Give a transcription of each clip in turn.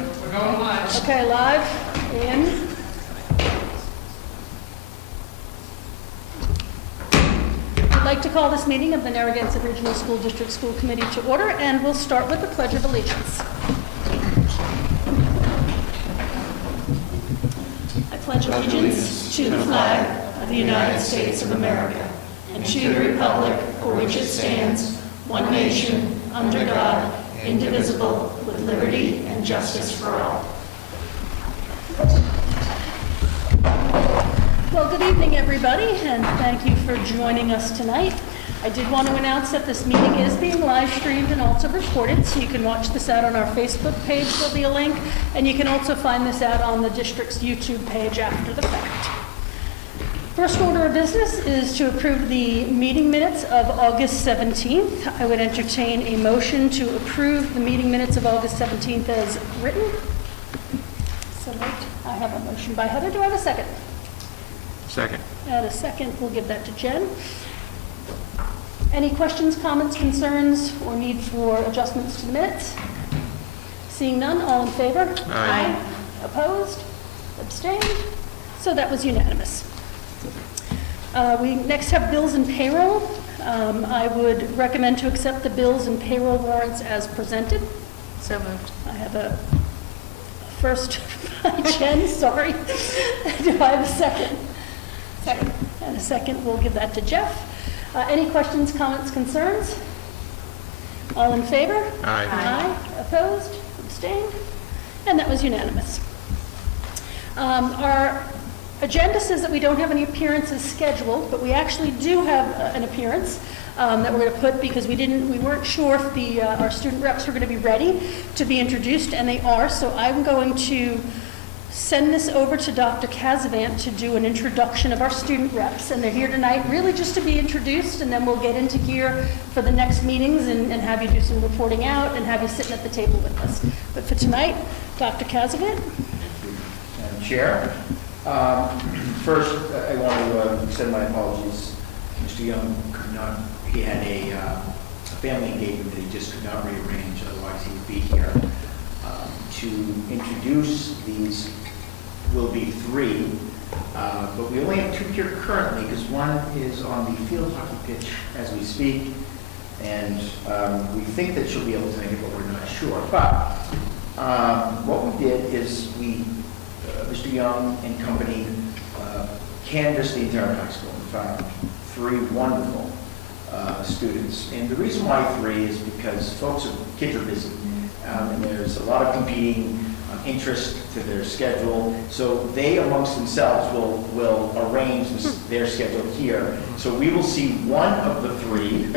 We're going live. Okay, live, in. I'd like to call this meeting of the Narragansett Regional School District School Committee to order, and we'll start with the Pledge of Allegiance. I pledge allegiance to the flag of the United States of America and to the republic for which it stands, one nation, under God, indivisible, with liberty and justice for all. Well, good evening, everybody, and thank you for joining us tonight. I did want to announce that this meeting is being live streamed and also recorded, so you can watch this out on our Facebook page. There'll be a link, and you can also find this out on the district's YouTube page after the fact. First order of business is to approve the meeting minutes of August 17th. I would entertain a motion to approve the meeting minutes of August 17th as written. So moved. I have a motion by Heather. Do I have a second? Second. And a second, we'll give that to Jen. Any questions, comments, concerns, or need for adjustments to the minutes? Seeing none, all in favor? Aye. Opposed? Abstained? So that was unanimous. We next have bills and payroll. I would recommend to accept the bills and payroll warrants as presented. So moved. I have a first by Jen, sorry. Do I have a second? Second. And a second, we'll give that to Jeff. Any questions, comments, concerns? All in favor? Aye. Aye. Opposed? Abstained? And that was unanimous. Our agenda says that we don't have any appearances scheduled, but we actually do have an appearance that we're going to put because we weren't sure if our student reps were going to be ready to be introduced, and they are. So I'm going to send this over to Dr. Casavant to do an introduction of our student reps, and they're here tonight really just to be introduced, and then we'll get into gear for the next meetings and have you do some reporting out and have you sitting at the table with us. But for tonight, Dr. Casavant. Madam Chair. First, I want to extend my apologies. Mr. Young could not, he had a family engagement that he just could not rearrange, otherwise he would be here. To introduce these will be three, but we only have two here currently because one is on the field hockey pitch as we speak, and we think that she'll be able to make it, but we're not sure. But what we did is Mr. Young and company canvassed the entire high school and found three wonderful students. And the reason why three is because kids are busy. And there's a lot of competing interest to their schedule. So they amongst themselves will arrange their schedule here. So we will see one of the three,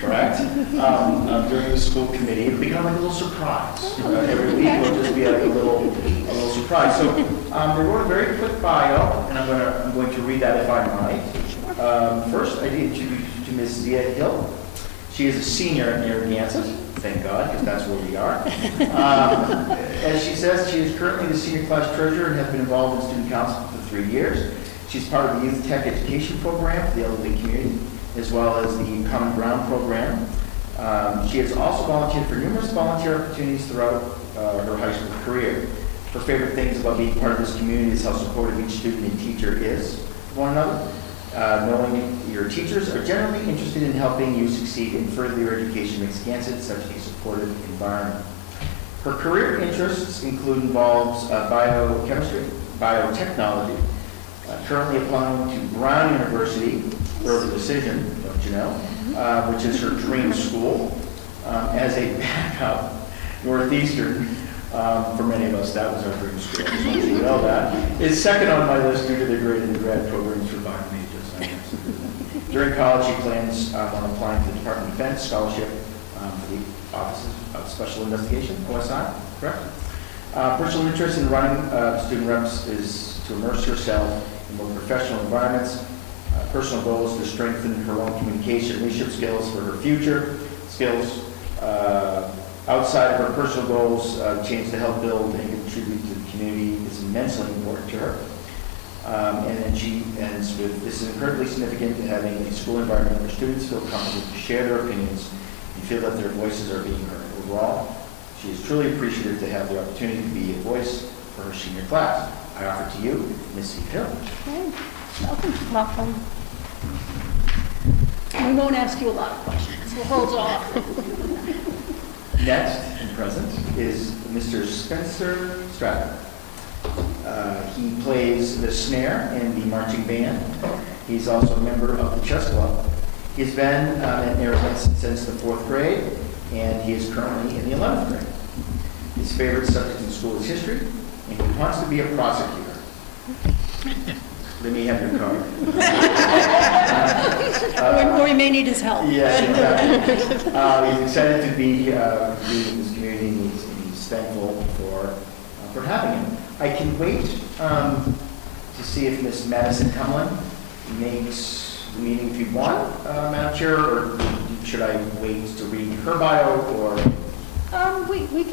correct, during the school committee. It'll become like a little surprise. Every week will just be like a little surprise. So they wrote a very quick bio, and I'm going to read that if I might. First, I need to introduce you to Ms. Zia Hill. She is a senior at Narragansett. Thank God, because that's where we are. As she says, she is currently the senior class treasurer and has been involved in student council for 3 years. She's part of the Youth Tech Education Program for the elderly community, as well as the Common Ground Program. She has also volunteered for numerous volunteer opportunities throughout her high school career. Her favorite things about being part of this community is how supportive each student and teacher is of one another. Knowing your teachers are generally interested in helping you succeed and further your education makes Gansett such a supportive environment. Her career interests involves biochemistry, biotechnology, currently applying to Brown University, early decision, don't you know, which is her dream school. As a backup, Northeastern, for many of us, that was our dream school, so you know that, is second on my list due to their great undergrad programs for bio majors. During college, she plans on applying to the Department of Defense scholarship for the Office of Special Investigation, OSI, correct? Personal interest in running student reps is to immerse herself in more professional environments. Personal goals to strengthen her own communication, leadership skills for her future skills. Outside of her personal goals, change to help build and contribute to the community is immensely important to her. And then she ends with, this is incredibly significant to having a school environment where students feel comfortable to share their opinions and feel that their voices are being heard. Overall, She is truly appreciative to have the opportunity to be a voice for her senior class. I offer to you Ms. Hill. Okay, welcome. Welcome. We won't ask you a lot of questions. We'll hold off. Next and present is Mr. Spencer Stratton. He plays the snare in the marching band. He's also a member of the chess club. He's been at NRSD since the 4th grade, and he is currently in the 11th grade. His favorite subject in school is history, and he wants to be a prosecutor. Let me have your card. Or we may need his help. Yes, exactly. He's excited to be in this community, and he's thankful for having him. I can wait to see if Miss Madison Cumlin makes the meeting if you want, Madam Chair, or should I wait to read her bio, or? We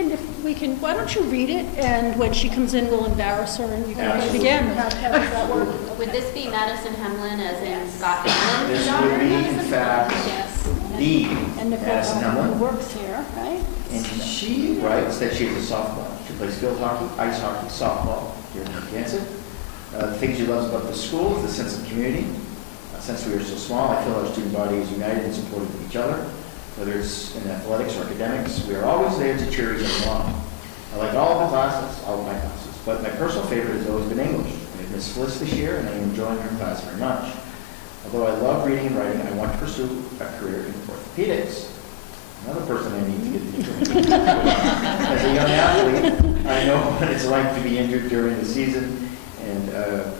can, why don't you read it, and when she comes in, we'll embarrass her, and you can read it again. How does that work? Would this be Madison Hemlin, as in Scott Hemlin? This would be, in fact, Yes. the And Nicole Madison who Hemlin. works here, right? And she writes that she is a softball. She plays field hockey, ice hockey, softball here in Narragansett. The things she loves about the school is the sense of community. Since we are so small, I feel our student body is united and supportive of each other. Whether it's in athletics or academics, we are always there to cheer each other on. I like all of my classes, but my personal favorite has always been English. I have Miss Fliss this year, and I am enjoying her class very much. Although I love reading and writing, I want to pursue a career in orthopedics. Another person I need to get to. As a young athlete, I know what it's like to be injured during the season, and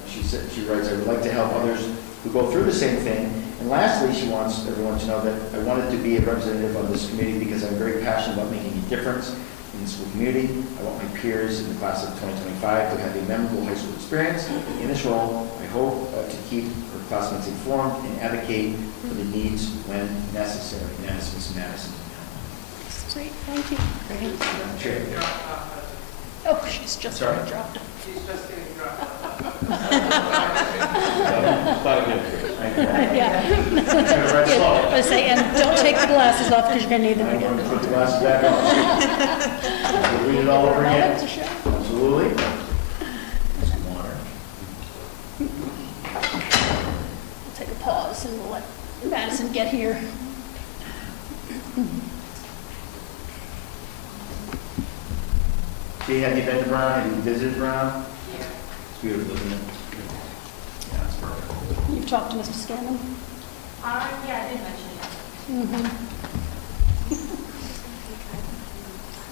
she writes, I would like to help others who go through the same thing. And lastly, she wants everyone to know that I wanted to be a representative of this committee because I'm very passionate about making a difference in the school community. I want my peers in the class of 2025 to have a memorable high school experience. In this role, I hope to keep her classmates informed and advocate for the needs when necessary. And that is Ms. Madison. Great, thank you. Madam Chair. Oh, she's just Sorry. dropped. She's just getting dropped off. Yeah. Right, slow. I say, and don't take the glasses off because you're going to need them I'm going again. to put the glasses back on. We'll read it all over Moment again. to show. Absolutely. Some water. We'll take a pause and we'll let Madison get here. Jay, have you been to Brown? Have you visited Brown? Yeah. It's beautiful, isn't it? Yeah, it's perfect. You've talked to Mr. Scanlon? Yeah, I did mention it. Mm-hmm.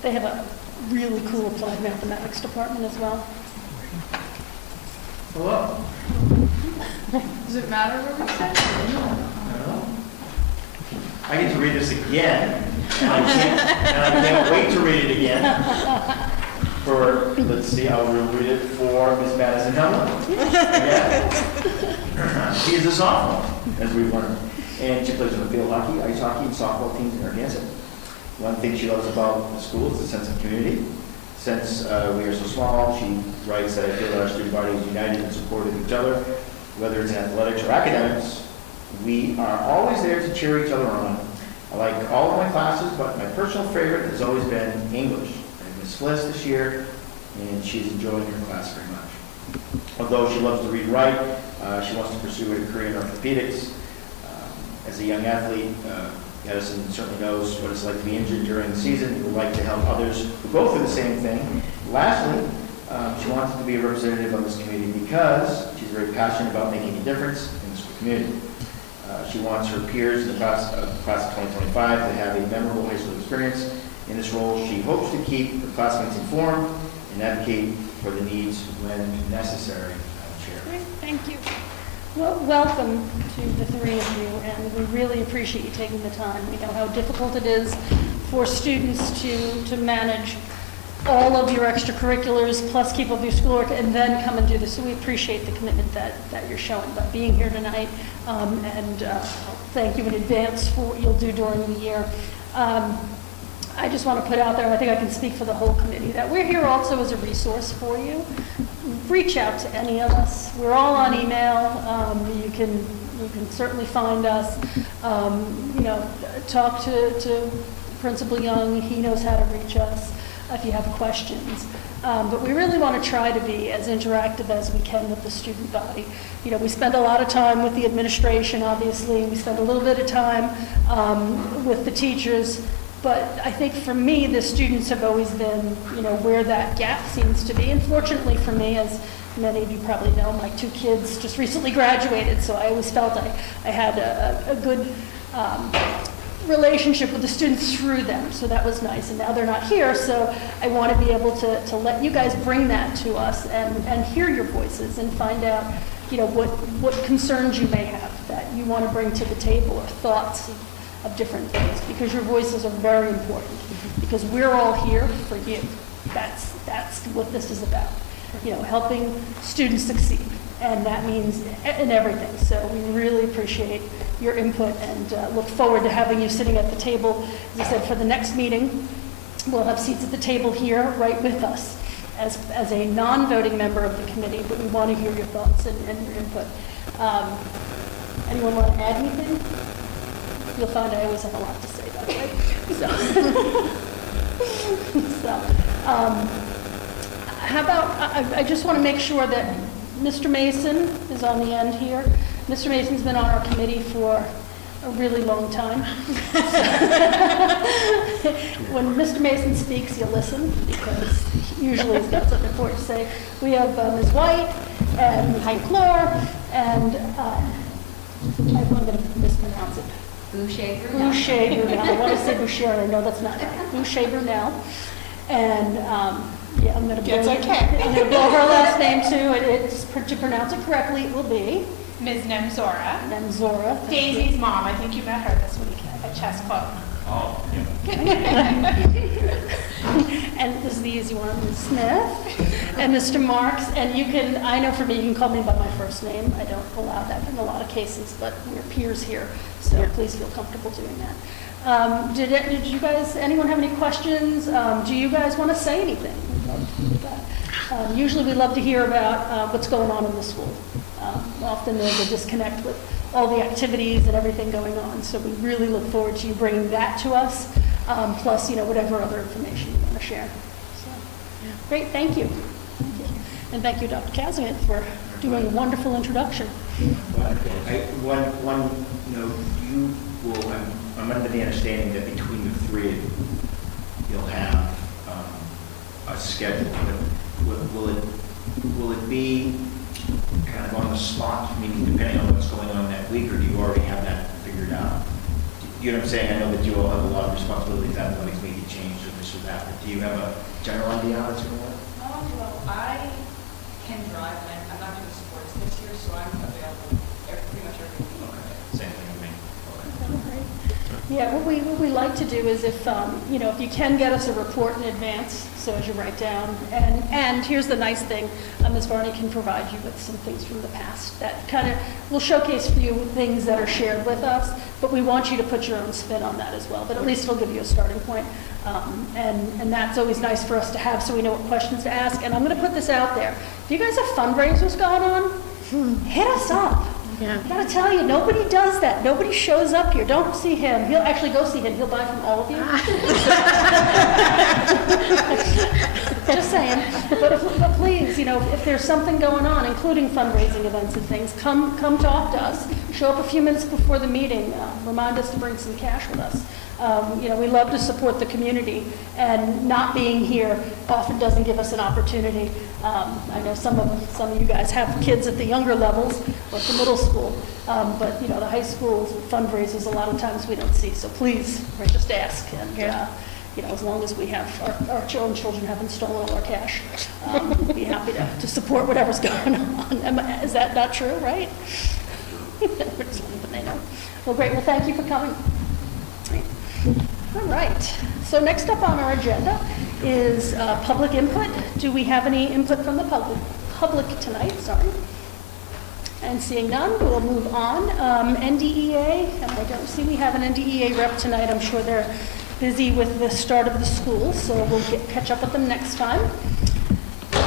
They have a really cool applied mathematics department as well. Hello. Does it matter what we said? I get to read this again, and I can't wait to read it again. Let's see, I'll read it for Miss Madison Hemlin. Yeah. She is a sophomore, as we've learned, and she plays on the field hockey, ice hockey, and softball teams in Narragansett. One thing she loves about the school is the sense of community. Since we are so small, she writes that I feel that our student body is united and supportive of each other, whether it's in athletics or academics. We are always there to cheer each other on. I like all of my classes, but my personal favorite has always been English. I have Miss Fliss this year, and she's enjoying her class very much. Although she loves to read and write, she wants to pursue a career in orthopedics. As a young athlete, Madison certainly knows what it's like to be injured during the season. Would like to help others who go through the same thing. Lastly, she wants to be a representative of this community because she's very passionate about making a difference in the school community. She wants her peers in the class of 2025 to have a memorable high school experience. In this role, she hopes to keep her classmates informed and advocate for the needs when necessary. Madam Chair. Great, thank you. Well, welcome to the three of you, and we really appreciate you taking the time. We know how difficult it is for students to manage all of your extracurriculars, plus keep up your schoolwork, and then come and do this. So we appreciate the commitment that you're showing by being here tonight, and thank you in advance for what you'll do during the year. I just want to put out there, and I think I can speak for the whole committee, that we're here also as a resource for you. Reach out to any of us. We're all on email. You can certainly find us. Talk to Principal Young. He knows how to reach us. if you have questions. But we really want to try to be as interactive as we can with the student body. You know, we spend a lot of time with the administration, obviously. We spend a little bit of time with the teachers. But I think for me, the students have always been, you know, where that gap seems to be. And fortunately for me, as many of you probably know, my 2 kids just recently graduated, so I always felt I had a good relationship with the students through them, so that was nice. And now they're not here, so I want to be able to let you guys bring that to us and hear your voices and find out, you know, what concerns you may have that you want to bring to the table, or thoughts of different things, because your voices are very important, because we're all here for you. That's what this is about, you know, helping students succeed, and that means in everything. So we really appreciate your input and look forward to having you sitting at the table. As I said, for the next meeting, we'll have seats at the table here right with us as a non-voting member of the committee, but we want to hear your thoughts and your input. Anyone want to add anything? You'll find I always have a lot to say, by the way. How about, I just want to make sure that Mr. Mason is on the end here. Mr. Mason's been on our committee for a really long time. When Mr. Mason speaks, you listen, because usually he's got something important to say. We have Ms. White and Clore, and I'm going to mispronounce it. Boucher Brunel. Boucher Brunel. I want to say Boucher, and I know that's not right. Boucher Brunel. And yeah, I'm going to blow her last name too. To pronounce it correctly, it will be Ms. Nemzora. Nemzora. Daisy's mom. I think you met her this week at Chess Club. Oh, yeah. And this is the easy one, Ms. Smith and Mr. Marks. And you can, I know for me, you can call me by my first name. I don't allow that in a lot of cases, but we're peers here, so please feel comfortable doing that. Did you guys, anyone have any questions? Do you guys want to say anything? We'd love to do that. Usually we love to hear about what's going on in the school. Often there's a disconnect with all the activities and everything going on, so we really look forward to you bringing that to us, plus, you know, whatever other information you want to share. So, great, thank you. Thank you. And thank you, Dr. Casimir, for doing a wonderful introduction. One, you know, you will, I'm under the understanding that between the 3 of you, you'll have a schedule. Will it be kind of on the spot, meaning depending on what's going on that week, or do you already have that figured out? You know what I'm saying? I know that you all have a lot of responsibilities, athletics may be changed or this or that, but do you have a general idea how it's going to work? Well, I can drive, and I'm not doing sports this year, so I'm available pretty much every week. Okay, same thing with me. Okay. Yeah, what we like to do is if, you know, if you can get us a report in advance, so as you write down, and here's the nice thing, Ms. Varney can provide you with some things from the past that kind of will showcase for you things that are shared with us, but we want you to put your own spin on that as well, but at least it'll give you a starting point. And that's always nice for us to have so we know what questions to ask. And I'm going to put this out there. If you guys have fundraisers going on, hit us up. Yeah. I gotta tell you, nobody does that. Nobody shows up here. Don't see him. He'll actually go see him. He'll buy from all of you. Just saying. But please, you know, if there's something going on, including fundraising events and things, come talk to us. Show up a few minutes before the meeting. Remind us to bring some cash with us. You know, we love to support the community, and not being here often doesn't give us an opportunity. I know some of you guys have kids at the younger levels, or at the middle school, but you know, the high school fundraisers a lot of times we don't see. So please, just ask, and you know, as long as we have our own children haven't stolen all our cash, we'll be happy to support whatever's going on. Is that not true, right? They know. Well, great. Well, thank you for coming. All right, so next up on our agenda is public input. Do we have any input from the public tonight? Sorry. And seeing none, we'll move on. NDEA, and I don't see we have an NDEA rep tonight. I'm sure they're busy with the start of the school, so we'll catch up with them next time.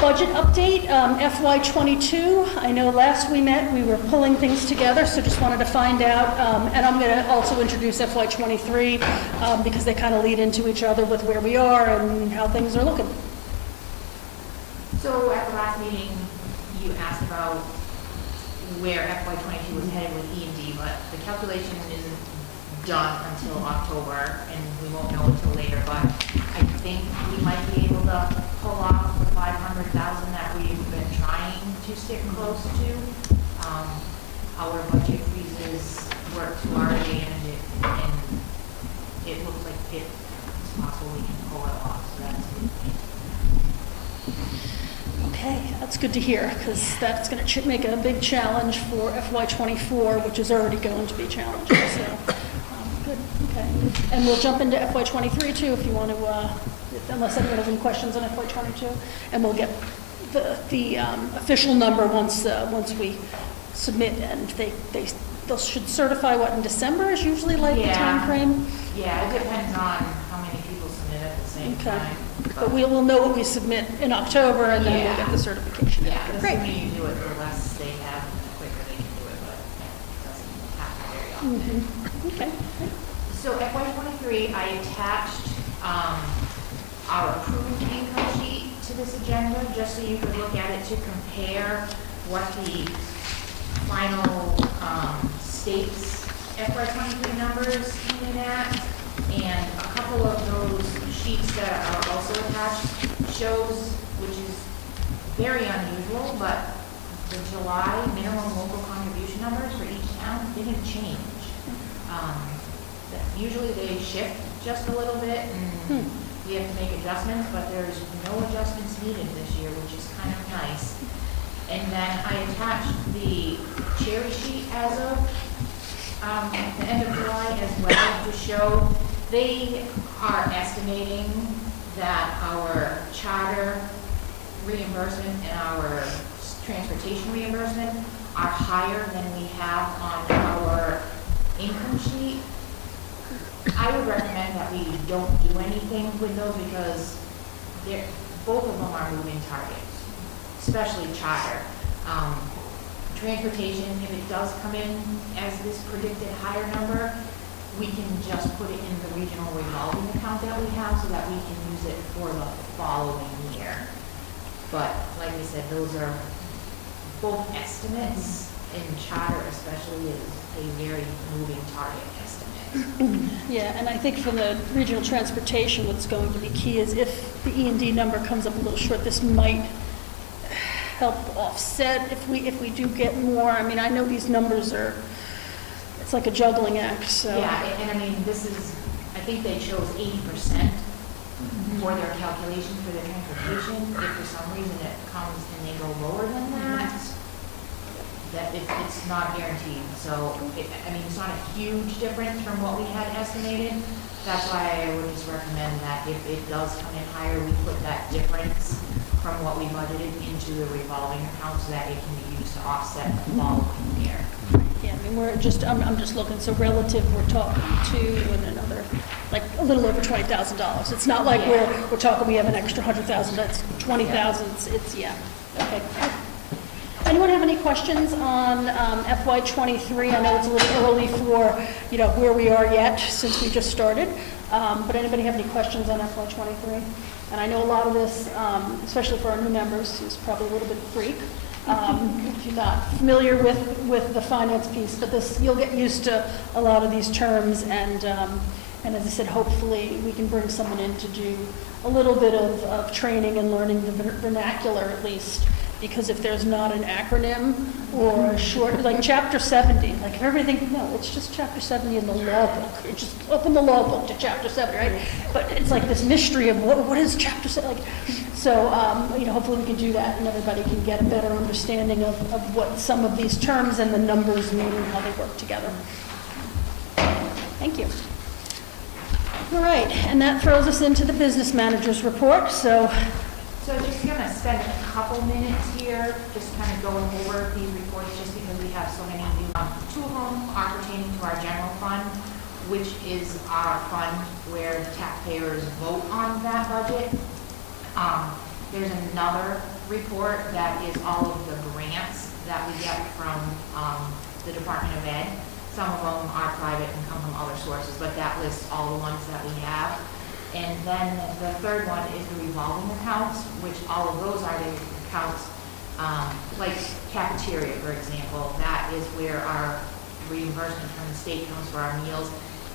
budget update, FY '22. I know last we met, we were pulling things together, so just wanted to find out, and I'm going to also introduce FY '23 because they kind of lead into each other with where we are and how things are looking. So at the last meeting, you asked about where FY '22 was headed with E&D, but the calculation isn't done until October, and we won't know until later, but I think we might be able to pull off the 500,000 that we've been trying to stick close to. Our budget freezes work to our advantage, and it looks like it's possible we can pull it off, so that's a good thing. Okay, that's good to hear, because that's going to make a big challenge for FY '24, which is already going to be challenging, so, good, okay. And we'll jump into FY '23 too, if you want to, unless anyone has any questions on FY '22, and we'll get the official number once we submit, and they should certify what, in December is usually like the time frame. Yeah, it depends on how many people submit at the same Okay. time. But we will know what we submit in October, and then we'll get the certification. Yeah, the Great. sooner you do it, the less they have, and the quicker they can do it, but it doesn't happen very often. Mhm. Okay. So FY '23, I attached our approved income sheet to this agenda, just so you could look at it to compare what the final state's FY '23 numbers came in at. And a couple of those sheets that are also attached shows, which is very unusual, but the July minimum local contribution numbers for each town didn't change. Usually they shift just a little bit and we have to make adjustments, but there's no adjustments needed this year, which is kind of nice. And then I attached the cherry sheet as of the end of July as well to show they are estimating that our charter reimbursement and our transportation reimbursement are higher than we have on our income sheet. I would recommend that we don't do anything with those because both of them are moving targets, especially charter. Transportation, if it does come in as this predicted higher number, we can just put it in the regional revolving account that we have so that we can use it for the following year. But like I said, those are both estimates, and charter especially is a very moving target estimate. Yeah, and I think for the regional transportation, what's going to be key is if the E&D number comes up a little short, this might help offset if we do get more. I mean, I know these numbers are, it's like a juggling act, so. Yeah, and I mean, I think they chose 80% for their calculation for their transportation. If for some reason it comes and they go lower than that it's not guaranteed. So, I mean, it's not a huge difference from what we had estimated. That's why I would just recommend that if it does come in higher, we put that difference from what we budgeted into the revolving account so that it can be used to offset the following year. Yeah, I mean, I'm just looking, so relative, we're talking to and another, like a little over $20,000. It's not like we're talking we have an extra 100,000, that's 20,000, it's, yeah. Okay. Anyone have any questions on FY '23? I know it's a little early for, where we are yet since we just started, but anybody have any questions on FY '23? And I know a lot of this, especially for our new members, is probably a little bit Greek. If you're not familiar with the finance piece, but you'll get used to a lot of these terms, and as I said, hopefully we can bring someone in to do a little bit of training and learning the vernacular at least, because if there's not an acronym or a short, like Chapter 70, like if everybody thinks, no, it's just Chapter 70 in the law book. You just open the law book to Chapter 70, right? But it's like this mystery of what is Chapter 70? Like, so, hopefully we can do that and everybody can get a better understanding of what some of these terms and the numbers mean and how they work together. Thank you. All right, and that throws us into the business manager's report. So I'm just going to spend a couple minutes here just kind of going over these reports just because we have so many new. Two of them are pertaining to our general fund, which is our fund where the taxpayers vote on that budget. There's another report that is all of the grants that we get from the Department of Ed. Some of them are private and come from other sources, but that lists all the ones that we have. And then the third one is the revolving accounts, which all of those are the accounts, like cafeteria, for example. That is where our reimbursement from the state comes for our meals.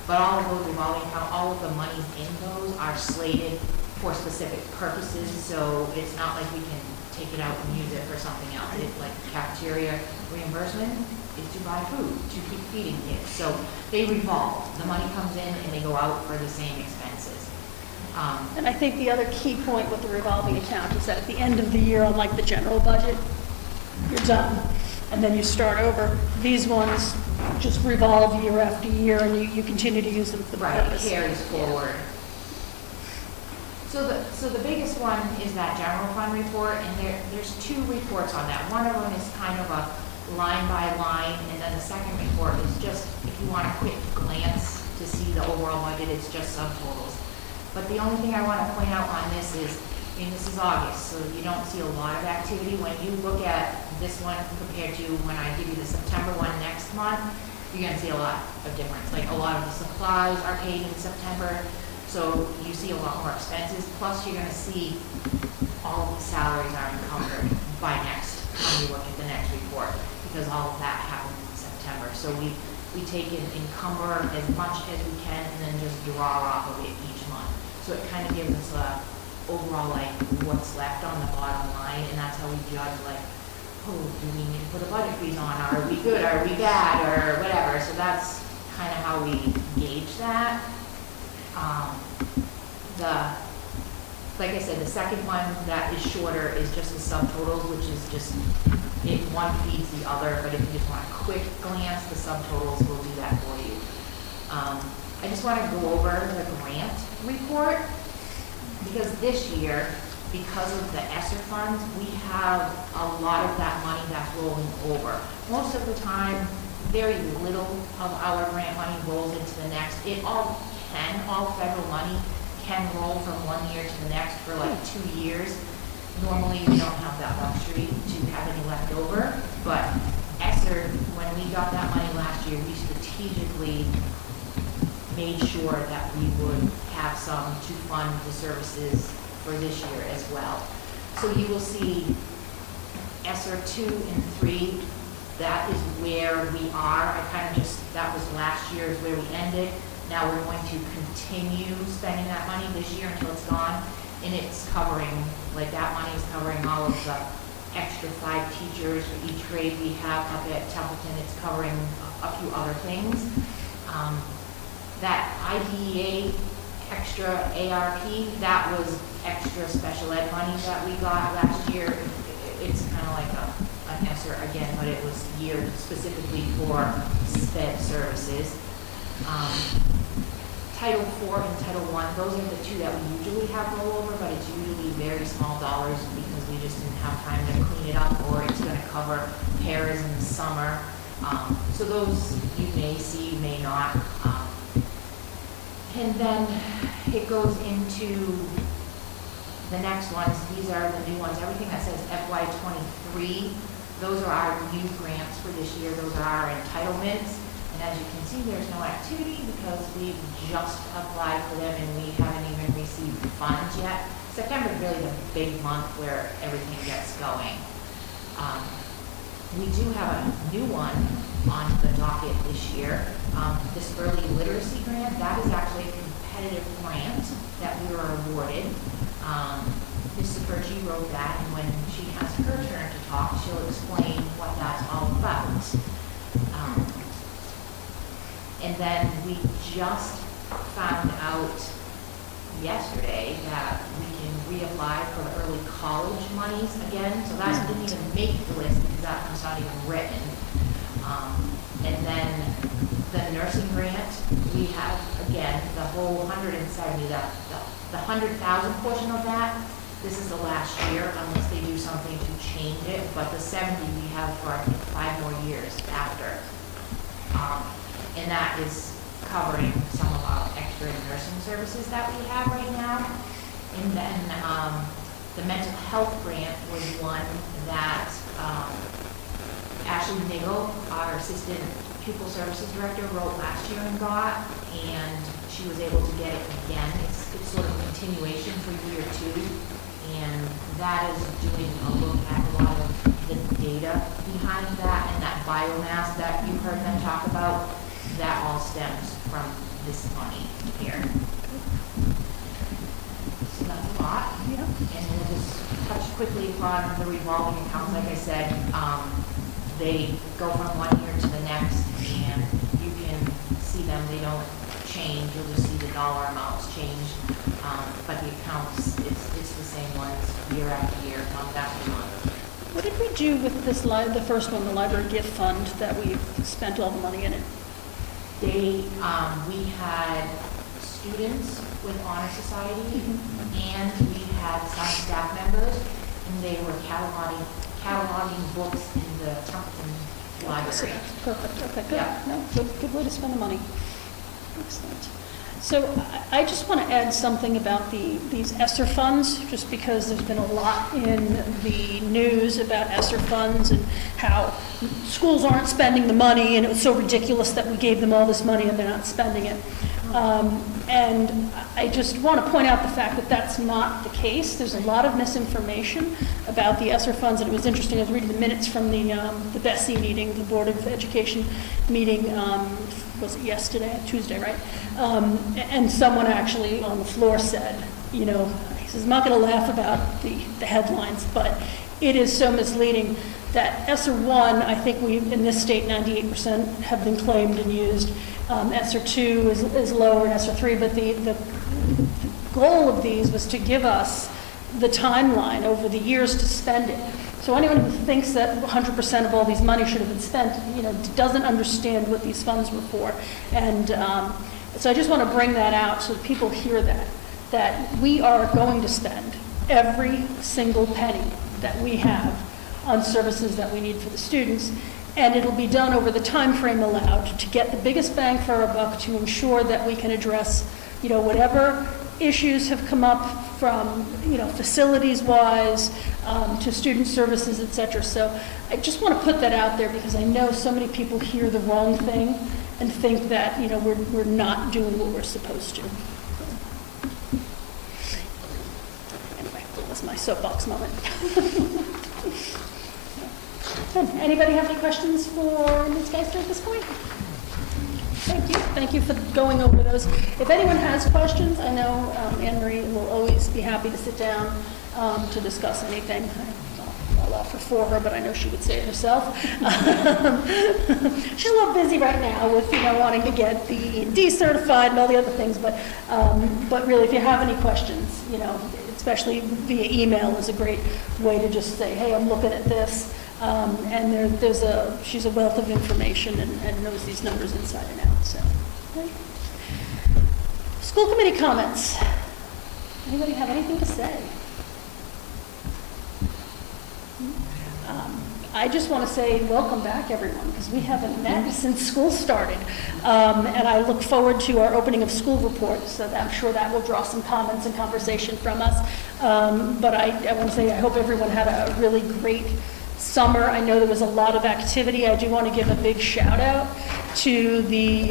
But all of those revolving accounts, all of the monies in those are slated for specific purposes. So it's not like we can take it out and use it for something else. It's like cafeteria reimbursement is to buy food, to keep feeding kids. So they revolve. The money comes in and they go out for the same expenses. And I think the other key point with the revolving account is that at the end of the year, unlike the general budget, you're done. And then you start over. These ones just revolve year after year, and you continue to use them for the Right, it purpose. carries forward. So the biggest one is that general fund report, and there's two reports on that. One of them is kind of a line by line, and then the second report is just, if you want a quick glance to see the overall budget, it's just subtotals. But the only thing I want to point out on this is, I mean, this is August, so you don't see a lot of activity. When you look at this one compared to when I give you the September one next month, you're going to see a lot of difference. Like a lot of the supplies are paid in September, so you see a lot more expenses. Plus, you're going to see all of the salaries are encumbered by next, when you look at the next report, because all of that happens in September. So we take and encumber as much as we can and then just draw off of it each month. So it kind of gives us a overall, like, what's left on the bottom line, and that's how we judge, like, oh, do we need to put a budget freeze on? Are we good? Are we bad? Or whatever. So that's kind of how we gauge that. Like I said, the second one that is shorter is just the subtotals, which is just, one feeds the other, but if you just want a quick glance, the subtotals will do that for you. I just want to go over the grant report, because this year, because of the ESSER funds, we have a lot of that money that's rolling over. Most of the time, very little of our grant money rolls into the next. All federal money can roll from one year to the next for like 2 years. Normally, we don't have that luxury to have any left over, but ESSER, when we got that money last year, we strategically made sure that we would have some to fund the services for this year as well. So you will see ESSER 2 and 3, that is where we are. That was last year is where we ended. Now we're going to continue spending that money this year until it's gone. And it's covering, like that money is covering all of the extra 5 teachers for each grade we have up at Templeton. It's covering a few other things. That IDEA extra ARP, that was extra special ed money that we got last year. It's kind of like an ESSER again, but it was geared specifically for SPED services. Title IV and Title I, those are the two that we usually have rollover, but it's usually very small dollars because we just didn't have time to clean it up, or it's going to cover pairs in the summer. So those you may see, you may not. And then it goes into the next ones. These are the new ones. Everything that says FY23, those are our new grants for this year. Those are our entitlements. And as you can see, there's no activity because we've just applied for them and we haven't even received funds yet. September is really the big month where everything gets going. We do have a new one on the docket this year. This early literacy grant, that is actually a competitive grant that we were awarded. Ms. Saperchi wrote that, and when she has her turn to talk, she'll explain what that's all about. And then we just found out yesterday that we can reapply for the early college monies again. So that didn't even make the list because that was not even written. And then the nursing grant, we have, again, the whole 170, the 100,000 portion of that. This is the last year unless they do something to change it. But the 70 we have for 5 more years after. And that is covering some of our extra nursing services that we have right now. And then The mental health grant was one that Ashley Nagel, our assistant pupil services director, wrote last year and got, and she was able to get it again. It's sort of a continuation for year 2, and that is doing a look at a lot of the data behind that, and that biomass that you heard them talk about, that all stems from this money here. So that's a lot. Yeah. And we'll just touch quickly upon the revolving accounts. Like I said, they go from one year to the next, and you can see them. They don't change. You'll just see the dollar amounts change. But the accounts, it's the same ones year after year, month after month. What did we do with this, the first one, the library gift fund, that we spent all the money in it? We had students with Honor Society, and we had some staff members, and they were cataloging books in the Templeton Library. Perfect, okay, good. Yeah. No, good way to spend the money. Excellent. So I just want to add something about these ESSER funds, just because there's been a lot in the news about ESSER funds and how schools aren't spending the money, and it was so ridiculous that we gave them all this money and they're not spending it. And I just want to point out the fact that that's not the case. There's a lot of misinformation about the ESSER funds, and it was interesting. I was reading the minutes from the BESI meeting, the Board of Education meeting, was it yesterday, Tuesday, right? And someone actually on the floor said, you know, he says, I'm not going to laugh about the headlines, but it is so misleading that ESSER 1, I think we, in this state, 98% have been claimed and used. ESSER 2 is lower, ESSER 3, but the goal of these was to give us the timeline over the years to spend it. So anyone who thinks that 100% of all these money should have been spent, you know, doesn't understand what these funds were for. And so I just want to bring that out so that people hear that we are going to spend every single penny that we have on services that we need for the students. And it'll be done over the time frame allowed to get the biggest bang for our buck, to ensure that we can address, you know, whatever issues have come up from, you know, facilities-wise, to student services, et cetera. So I just want to put that out there, because I know so many people hear the wrong thing and think that, you know, we're not doing what we're supposed to. Anyway, that was my soapbox moment. Anybody have any questions for Ms. Geister at this point? Thank you. Thank you for going over those. If anyone has questions, I know Anne Marie will always be happy to sit down to discuss anything. I'll offer for her, but I know she would say it herself. She's a little busy right now with, you know, wanting to get the E&D certified and all the other things, but really, if you have any questions, you know, especially via email is a great way to just say, hey, I'm looking at this. And she's a wealth of information and knows these numbers inside and out. So, okay. School committee comments. Anybody have anything to say? I just want to say welcome back, everyone, because we haven't met since school started. And I look forward to our opening of school report, so that I'm sure that will draw some comments and conversation from us. But I want to say I hope everyone had a really great summer. I know there was a lot of activity. I do want to give a big shout out to the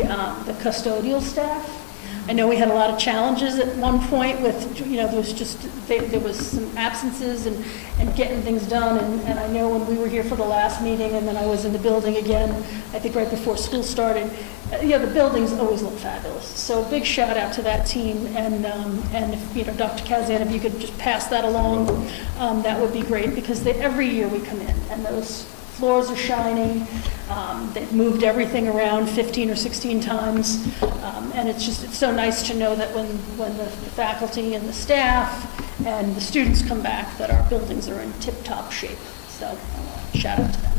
custodial staff. I know we had a lot of challenges at one point with, you know, there was some absences and getting things done. And I know when we were here for the last meeting, and then I was in the building again, I think right before school started, you know, the buildings always look fabulous. So big shout out to that team. And if, you know, Dr. Kazan, if you could just pass that along, that would be great, because every year we come in and those floors are shining. They've moved everything around 15 or 16 times. And it's so nice to know that when the faculty and the staff and the students come back, that our buildings are in tip-top shape. So shout out to them.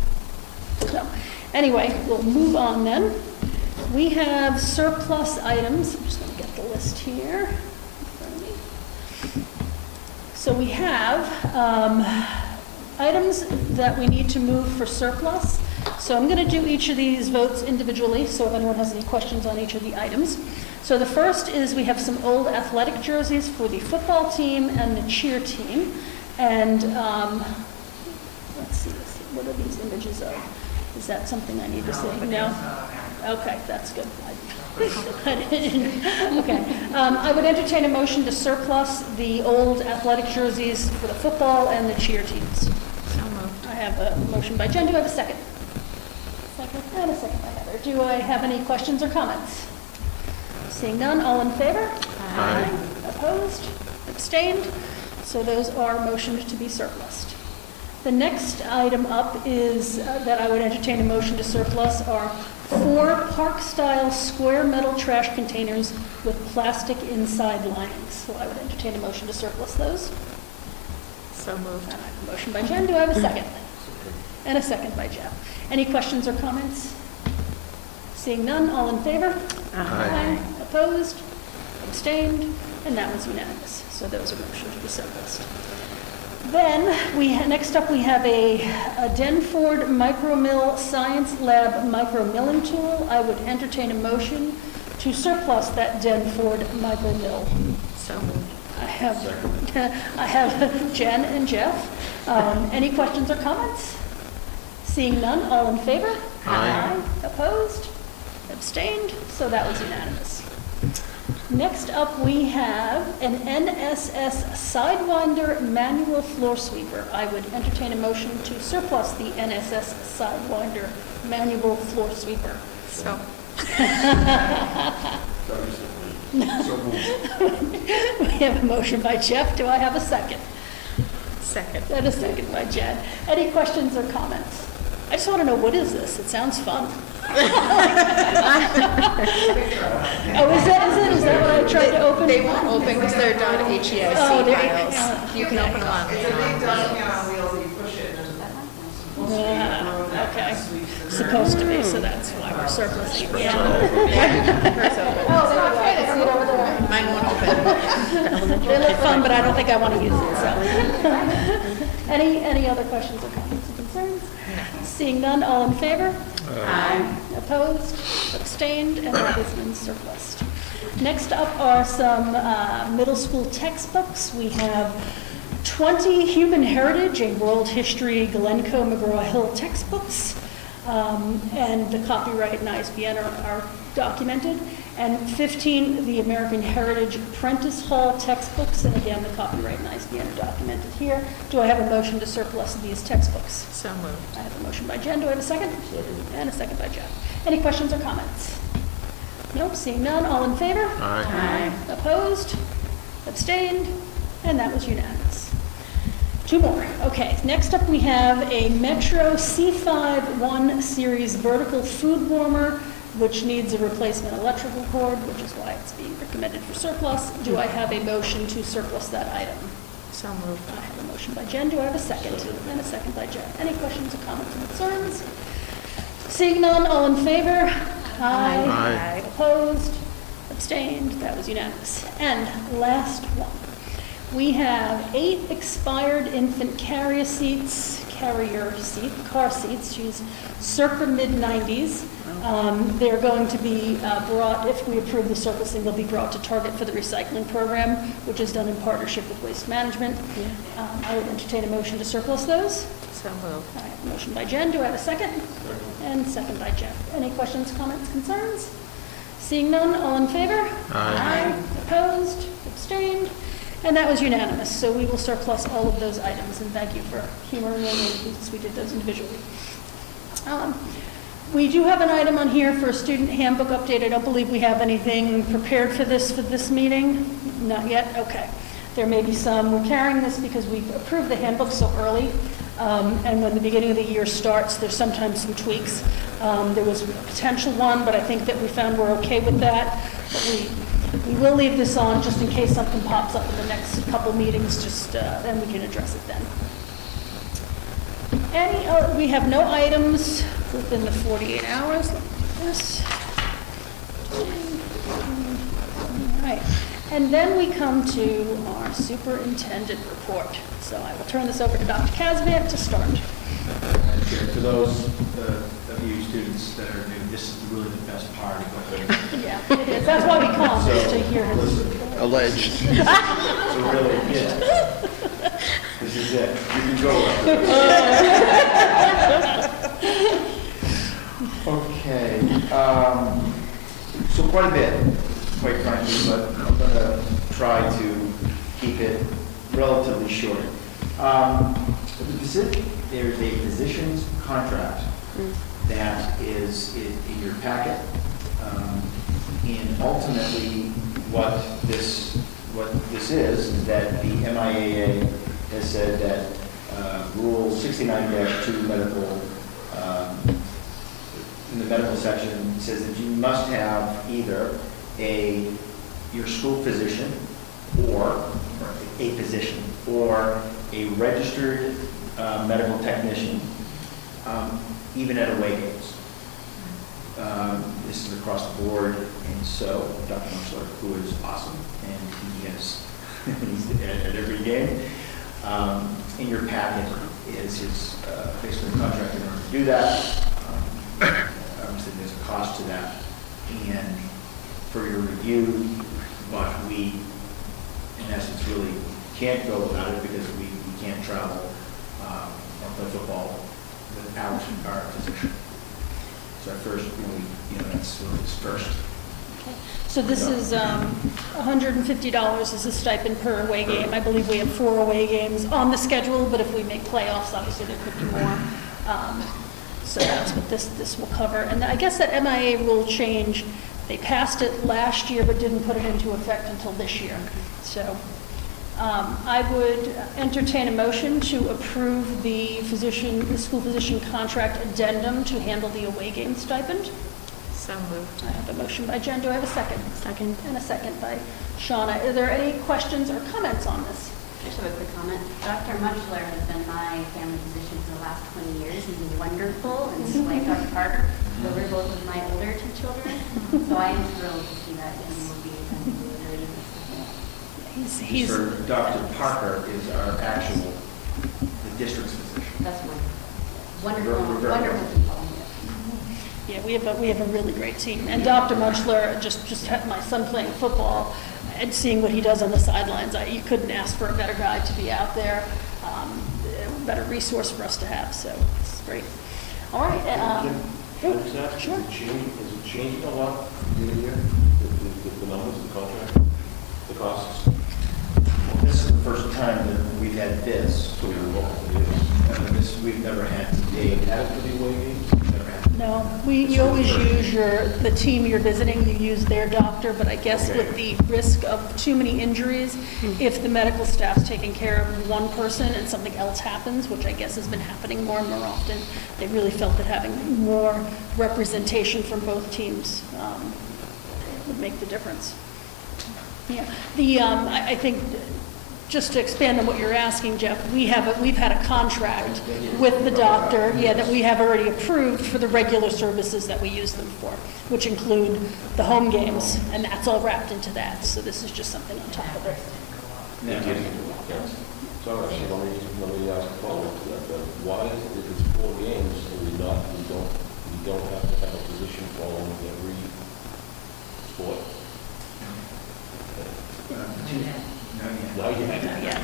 So anyway, we'll move on then. We have surplus items. I'm just going to get the list here in front of me. So we have items that we need to move for surplus. So I'm going to do each of these votes individually, so if anyone has any questions on each of the items. So the first is we have some old athletic jerseys for the football team and the cheer team. And, let's see, what are these images of? Is that something I need to see? No? Okay, that's good. I didn't- Okay. I would entertain a motion to surplus the old athletic jerseys for the football and the cheer teams. So moved. I have a motion by Jen. Do I have a second? Second, and a second by Heather. Do I have any questions or comments? Seeing none, all in favor? Aye. Opposed? Abstained? So those are motioned to be surplused. The next item up is that I would entertain a motion to surplus are 4 park-style square metal trash containers with plastic inside linings. So I would entertain a motion to surplus those. So moved. And I have a motion by Jen. Do I have a second? And a second by Jeff. Any questions or comments? Seeing none, all in favor? Aye. Opposed? Abstained? And that was unanimous. So those are motions to be surplused. Then, next up, we have a Denford Micromill Science Lab micromilling tool. I would entertain a motion to surplus that Denford micromill. So moved. I have Jen and Jeff. Any questions or comments? Seeing none, all in favor? Aye. Opposed? Abstained? So that was unanimous. Next up, we have an NSS Sidewinder manual floor sweeper. I would entertain a motion to surplus the NSS Sidewinder manual floor sweeper. So. We have a motion by Jeff. Do I have a second? Second. And a second by Jen. Any questions or comments? I just want to know, what is this? It sounds fun. Oh, is that what I tried to open? They won't open because they're .HEIC Oh, they're- files. You can okay. open them on. It's a big dusty on wheels, you push it, and Okay, supposed to be, so that's why we're surplusing. Yeah. Hers open. Oh, there you go. I see it over there. Mine won't open. They look fun, but I don't think I want to use it, so. Any other questions or comments or concerns? Seeing none, all in favor? Aye. Opposed, abstained, and that has been surplused. Next up are some middle school textbooks. We have 20 Human Heritage and World History Glencoe McGraw-Hill textbooks, and the copyright and ISBN are documented, and 15 the American Heritage Prentice Hall textbooks, and again, the copyright and ISBN are documented here. Do I have a motion to surplus these textbooks? So moved. I have a motion by Jen. Do I have a second? And a second by Jeff. Any questions or comments? Nope, seeing none. All in favor? Aye. Opposed? Abstained? And that was unanimous. 2 more. Okay, next up we have a Metro C5-1 series vertical food warmer, which needs a replacement electrical cord, which is why it's being recommended for surplus. Do I have a motion to surplus that item? So moved. I have a motion by Jen. Do I have a second? And a second by Jeff. Any questions or comments or concerns? Seeing none, all in favor? Aye. Opposed? Abstained? That was unanimous. And last one. We have 8 expired infant car seats, she's circa mid-90s. They're going to be brought, if we approve the surfacing, they'll be brought to Target for the recycling program, which is done in partnership with Waste Management. I would entertain a motion to surplus those. So moved. I have a motion by Jen. Do I have a second? And second by Jeff. Any questions, comments, concerns? Seeing none, all in favor? Aye. Opposed? Abstained? And that was unanimous. So we will surplus all of those items, and thank you for humoring me since we did those individually. We do have an item on here for a student handbook update. I don't believe we have anything prepared for this meeting. Not yet? Okay. There may be some. We're carrying this because we approved the handbook so early. And when the beginning of the year starts, there's sometimes some tweaks. There was a potential one, but I think that we found we're okay with that. But we will leave this on just in case something pops up in the next couple meetings, then we can address it then. We have no items within the 48 hours. Yes. All right. And then we come to our superintendent report. So I will turn this over to Dr. Kazvan to start. Chair, for those of you students that are new, this is really the best part of the whole. Yeah, it is. That's why we come, is to hear his. Listen, Alleged. so really, this This is it. You can go. Okay. So quite a bit, quite frankly, but I'm going to try to keep it relatively short. There's a physician's contract that is in your packet. And ultimately, what this is that the MIAA has said that Rule 69-2 medical, in the medical section, says that you must have either your school physician or a physician or a registered medical technician, even at away games. This is across the board, and so Dr. Muchler, who is awesome, and he's at every game. In your packet is his basically contract in order to do that. Obviously, there's a cost to that, and for your review, but we, in essence, really can't go without it because we can't travel or play football without our physician. So at first, that's sort of his first. So this is $150 as a stipend per away game. I believe we have 4 away games on the schedule, but if we make playoffs, obviously there could be more. So that's what this will cover. And I guess that MIA rule change, they passed it last year but didn't put it into effect until this year. So I would entertain a motion to approve the school physician contract addendum to handle the away game stipend. So moved. I have a motion by Jen. Do I have a second? Second. And a second by Shauna. Are there any questions or comments on this? I just have a quick comment. Dr. Muchler has been my family physician for the last 20 years. He's wonderful, and so like Dr. Parker, those are both of my older 2 children. So I am thrilled to see that he will be really He's For Dr. Parker is our the district's physician. That's wonderful. We're very Wonderful people. Yeah, we have a really great team. And Dr. Muchler, just had my son playing football and seeing what he does on the sidelines. You couldn't ask for a better guy to be out there, a better resource for us to have. So it's great. All right. Can I just ask, Sure. is it changing a lot year to year? The numbers, the contract, the costs? This is the first time that we've had this. So we're multiple years. We've never had to date. Add it to the away games? Never had. No, you always use the team you're visiting, you use their doctor, but I guess Okay. with the risk of too many injuries, if the medical staff's taking care of one person and something else happens, which I guess has been happening more and more often, they really felt that having more representation from both teams would make the difference. Yeah, I think, just to expand on what you're asking, Jeff, we've had a contract with the doctor, that we have already approved for the regular services that we use them for, which include the home games, and that's all wrapped into that. So this is just something on top of it. Yes. So actually, let me ask a follow-up to that. Why, if it's 4 games, we don't have to have a position following every sport? No, you haven't. Yeah.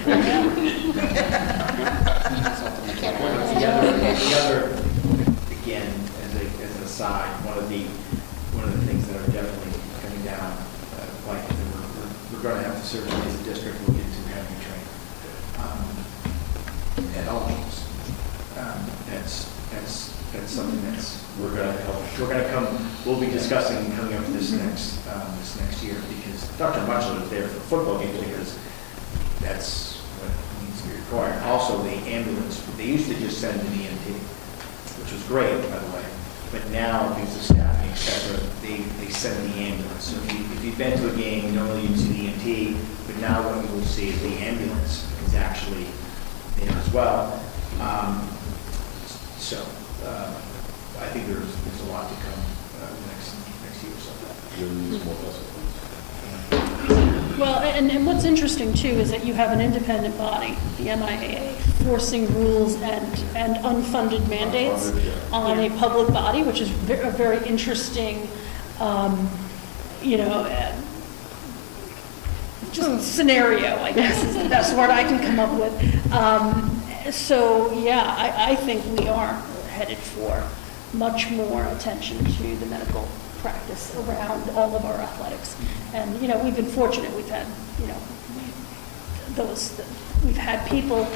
The other, again, as an aside, one of the things that are definitely coming down, like we're going to have to certainly as a district look into having training at all games. That's something we're going to come. We'll be discussing coming up this next year because Dr. Muchler is there for football games because that's what needs to be required. Also, the ambulance, they used to just send an EMT, which was great, by the way. But now, because of staffing, et cetera, they send the ambulance. So if you've been to a game, normally you'd see the EMT, but now what you will see is the ambulance is actually there as well. I think there's a lot to come next year or so. You'll use more vessels. Well, and what's interesting too is that you have an independent body, the MIAA, forcing rules and unfunded mandates on a public body, which is a very just scenario, I guess, is the best word I can come up with. So, yeah, I think we are headed for much more attention to the medical practice around all of our athletics. And, we've been fortunate, we've had, we've had people,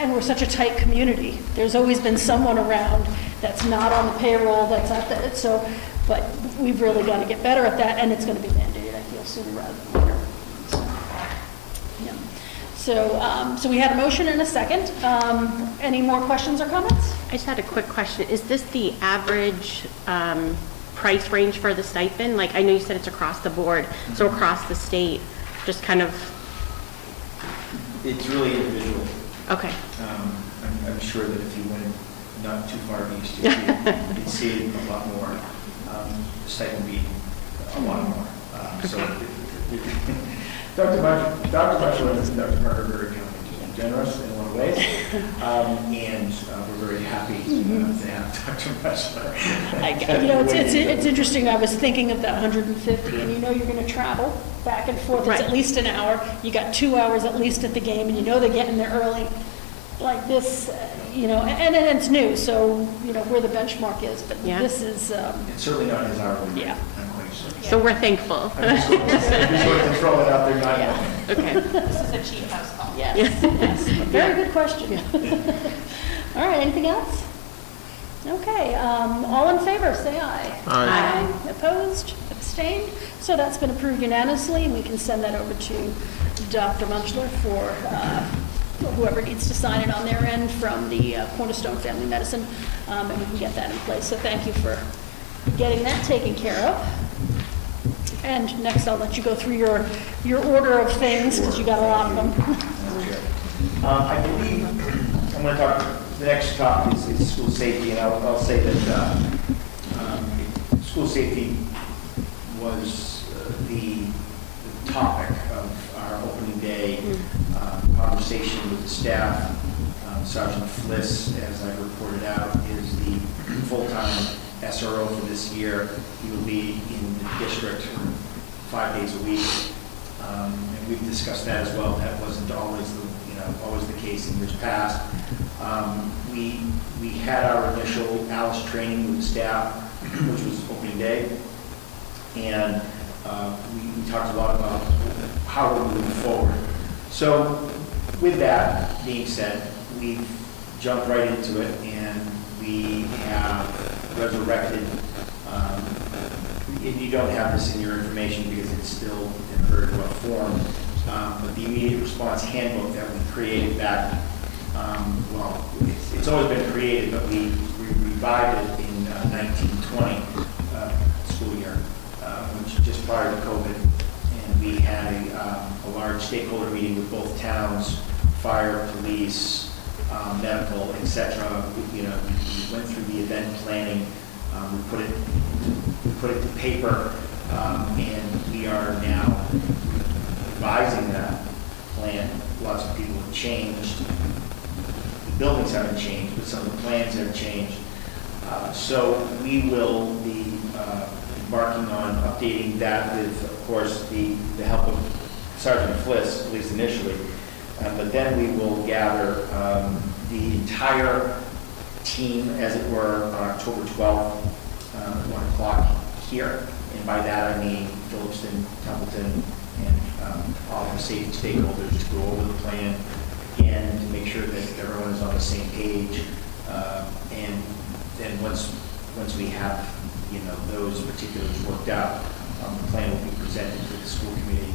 and we're such a tight community. There's always been someone around that's not on the payroll, that's at the, so, but we've really got to get better at that, and it's going to be mandated, I feel, sooner rather than later. So, yeah. So we had a motion and a second. Any more questions or comments? I just had a quick question. Is this the average price range for the stipend? Like, I know you said it's across the board, so across the state, just kind of, It's really individual. okay. I'm sure that if you went not too far east, you'd see it a lot more. The stipend would be a lot more. So, Dr. Marshall and Dr. Parker are very generous in a lot of ways, and we're very happy to have Dr. Marshall. It's interesting. I was thinking of that 150, and you're going to travel back and forth. It's Right. at least an hour. You got 2 hours at least at the game, and they're getting there early. Like this, and it's new, so where the benchmark is. But Yeah. this is, It's certainly not his hourly rate. Yeah. I'm quite sure. So we're thankful. I'm just going to throw it out there, not Yeah. Okay. This is a cheap house call. yes, yes. Very good question. All right. Anything else? Okay. All in favor, say aye. Aye. Opposed? Abstained? So that's been approved unanimously, and we can send that over to Dr. Munchler for whoever needs to sign it on their end from the Cornerstone Family Medicine, and we can get that in place. So thank you for getting that taken care of. And next, I'll let you go through your order of things, because you got a lot of them. I believe, I'm going to talk, the next topic is school safety, and I'll say that school safety was the topic of our opening day conversation with the staff. Sergeant Fliss, as I reported out, is the full-time SRO for this year. He will be in the district 5 days a week. And we've discussed that as well. That wasn't always the case in years past. We had our initial ALICE training with the staff, which was opening day, and we talked a lot about how we're moving forward. So with that being said, we've jumped right into it, and we have resurrected, and you don't have this in your information because it's still in very rough form, but the immediate response handbook that we created back, it's always been created, but we revived it in 1920 school year, which just prior to COVID, and we had a large stakeholder meeting with both towns, fire, police, medical, etc. We went through the event planning. We put it to paper, and we are now revising that plan. Lots of people have changed. The buildings haven't changed, but some of the plans have changed. So we will be embarking on updating that with, of course, the help of Sergeant Fliss, at least initially. But then we will gather the entire team, as it were, on October 12th, 1 o'clock here. And by that I mean Phillipston, Templeton, and all the safety stakeholders to go over the plan again to make sure that everyone is on the same page. And then once we have those particulars worked out, the plan will be presented to the school committee,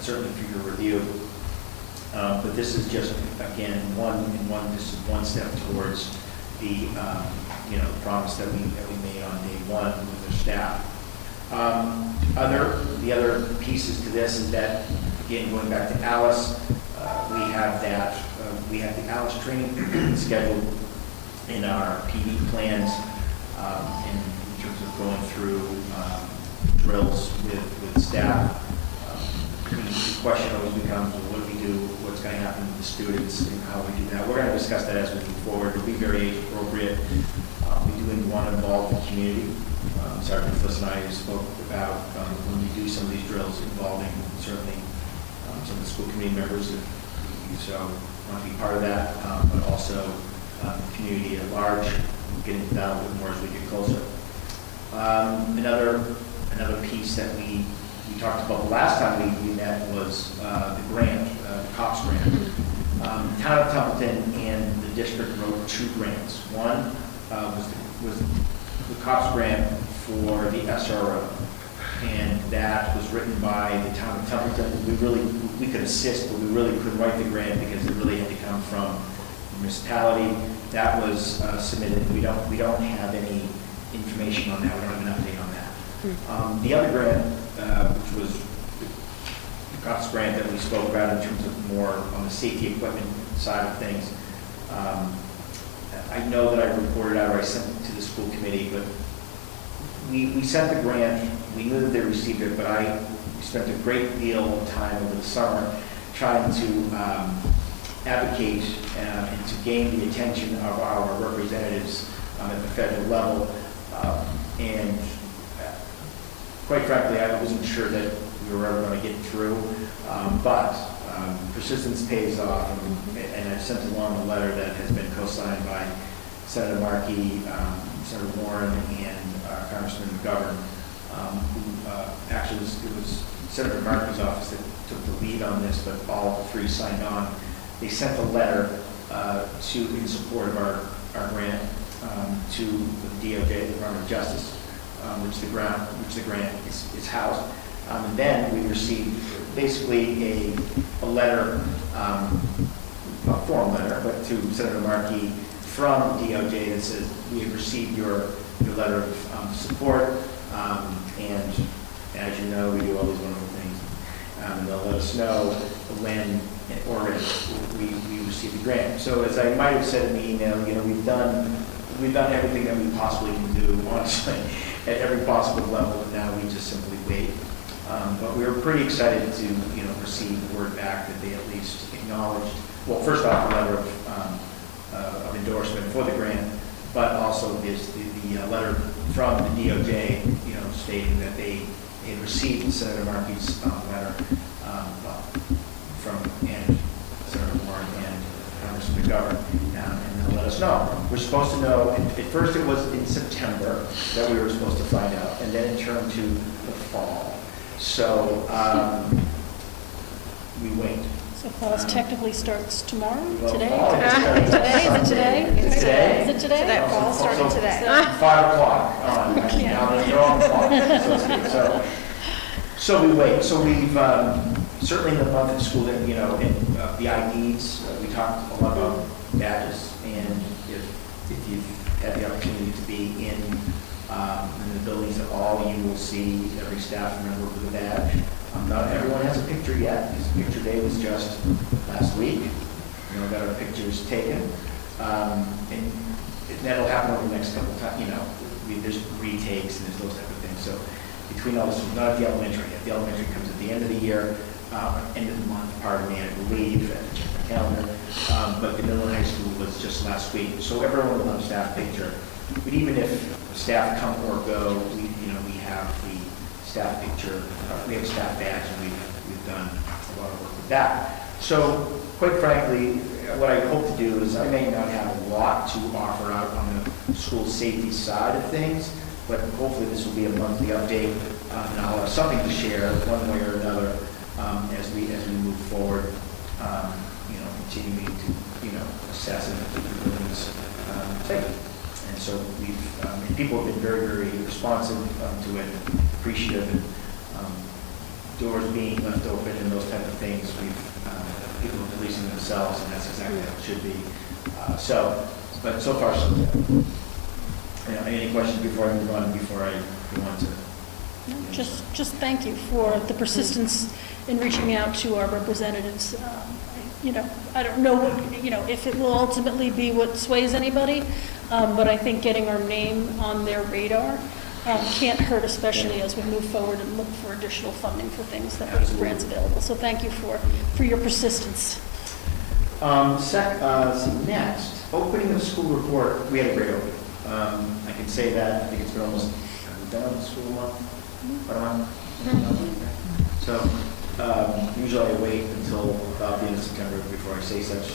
certainly for your review. But this is just, again, this is one step towards the promise that we made on day one with the staff. The other pieces to this is that, again, going back to Alice, we have the Alice training scheduled in our PD plans, in terms of going through drills with staff. The question always becomes, well, what do we do? What's going to happen to the students and how we do that? We're going to discuss that as we move forward. It'll be very age appropriate. We do want to involve the community. Sergeant Fliss and I spoke about when we do some of these drills involving certainly some of the school committee members, if you so want to be part of that, but also the community at large, get into that a little bit more as we get closer. Another piece that we talked about the last time we met was the grant, the COPS grant. The town of Templeton and the district wrote 2 grants. One was the COPS grant for the SRO, and that was written by the town of Templeton. We could assist, but we really couldn't write the grant because it really had to come from the municipality. That was submitted. We don't have any information on that. We don't have an update on that. The other grant, which was the COPS grant that we spoke about in terms of more on the safety equipment side of things, I know that I reported out, or I sent it to the school committee, but we sent the grant. We knew that they received it, but we spent a great deal of time over the summer trying to advocate and to gain the attention of our representatives at the federal level. And quite frankly, I wasn't sure that we were ever going to get through, but persistence pays off, and I've sent along a letter that has been co-signed by Senator Markey, Senator Warren, and Congressman McGovern, who actually it was Senator Markey's office that took the lead on this, but all 3 signed on. They sent a letter in support of our grant to the DOJ, the Department of Justice, which the grant is housed. And then we received basically a letter, a form letter, but to Senator Markey from DOJ that says, we have received your letter of support, and as you know, we do all these wonderful things. And they'll let us know when or if we receive the grant. So as I might have said in the email, we've done everything that we possibly can do, honestly, at every possible level, and now we just simply wait. But we were pretty excited to, receive the word back that they at least acknowledged, well, first off, a letter of endorsement for the grant, but also the letter from the DOJ, stating that they had received Senator Markey's letter from Senator Warren and Congressman McGovern, and they'll let us know. We're supposed to know. At first, it was in September that we were supposed to find out, and then it turned to the fall. So we wait. So fall technically starts tomorrow, Well, today? fall Today? starts Is it today? It's today. Is it today? Today. Fall started So, today. 5 o'clock on. Now they're on the clock, so to speak. So we wait. So we've certainly in the month of school, that in the IDs, we talked a lot about badges, and if you've had the opportunity to be in the buildings at all, you will see every staff member with a badge. Not everyone has a picture yet, because picture day was just last week. Got our pictures taken, and that'll happen over the next couple of times. There's retakes and there's those type of things. So between all this, not at the elementary yet. The elementary comes at the end of the year, end of the month, pardon me, I believe, I have to check my calendar. But the middle and high school was just last week. So everyone will have a staff picture. But even if staff come or go, we have the staff picture. We have a staff badge, and we've done a lot of work with that. So quite frankly, what I hope to do is I may not have a lot to offer out on the school safety side of things, but hopefully this will be a monthly update, and I'll have something to share one way or another as we move forward. Continuing to assess and keep the buildings safe. And so and people have been very, very responsive to it, appreciative, and doors being left open and those type of things. People are policing themselves, and that's exactly how it should be. But so far, so good. Any questions before I move on, before I go on to? No, just thank you for the persistence in reaching out to our representatives. I don't know what, if it will ultimately be what sways anybody, but I think getting our name on their radar can't hurt, especially as we move forward and look for additional funding for things that make grants available. So thank you for your persistence. Next, opening of school report. We had a great opening. I can say that. I think it's been almost, have we done the school month? About a month? So Usually I wait until about the end of September before I say such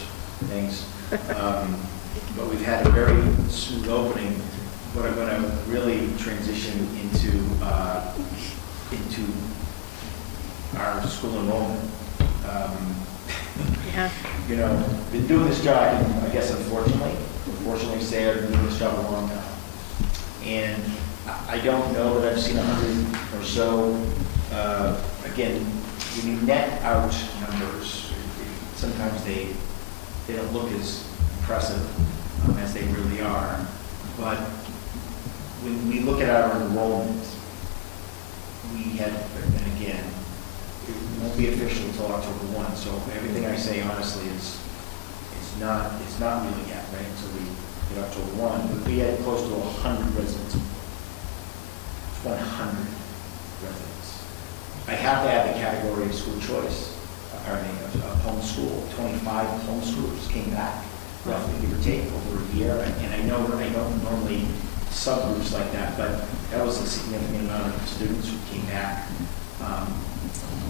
things. But we've had a very smooth opening. What I'm going to really transition into our school enrollment. Yeah. You know, been doing this job, I guess unfortunately say I've been doing this job a long time. And I don't know that I've seen 100 or so. Again, when you net out numbers, sometimes they don't look as impressive as they really are. But when we look at our enrollment, we had, and again, it won't be official until October 1. So everything I say honestly is not really yet, right? So we get October 1, but we had close to 100 residents. 100 residents. I have to add the category of school choice, of homeschool. 25 homeschoolers came back, roughly give or take, over a year. And I know I don't normally subgroups like that, but that was a significant amount of students who came back. Well,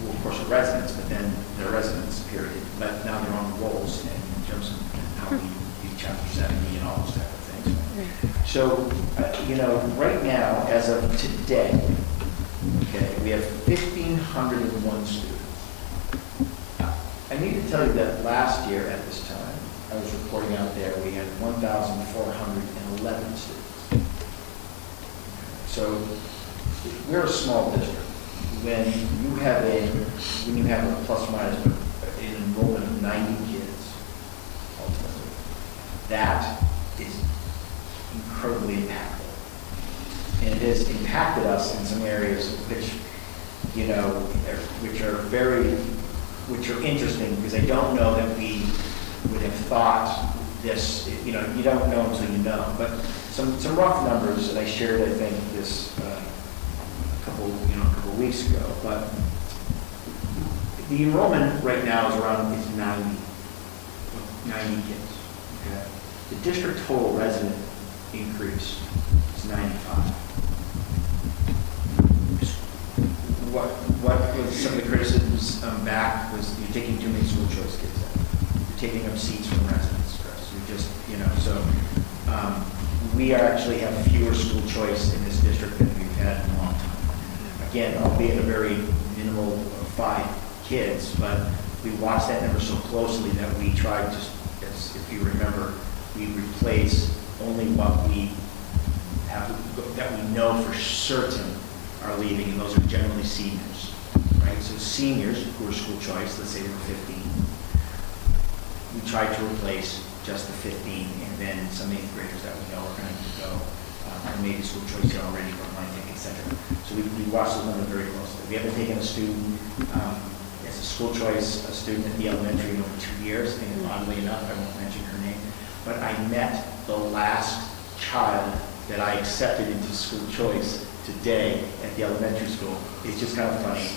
of course, are residents, but then they're residents, period. But now they're on rolls in terms of how we do Chapter 70 and all those type of things. So, you know, right now, as of today, okay, we have 1,501 students. I need to tell you that last year at this time, I was reporting out there, we had 1,411 students. So we're a small district. When you have a plus or minus an enrollment of 90 kids, ultimately, that is incredibly impactful. And it has impacted us in some areas which, you know, which are interesting, because I don't know that we would have thought this, you know, you don't know until you know. But some rough numbers that I shared, I think, this a couple of weeks ago. But the enrollment right now is around 90 kids. Okay, the district total resident increase is 95. What was some of the criticisms back was you're taking too many school choice kids out. You're taking up seats from residents, Chris. You're just, you know, so we actually have fewer school choice in this district than we've had in a long time. Again, albeit a very minimal of 5 kids, but we watched that number so closely that we tried to, as if you remember, we replace only what we have, that we know for certain are leaving, and those are generally seniors, right? So seniors who are school choice, let's say they were 15, we tried to replace just the 15, and then some 8th graders that we know are going to go, and maybe school choice here already, or might take, etc. So we watched those numbers very closely. We haven't taken a student as a school choice, a student at the elementary in over 2 years, and oddly enough, I won't mention her name, but I met the last child that I accepted into school choice today at the elementary school. It's just kind of funny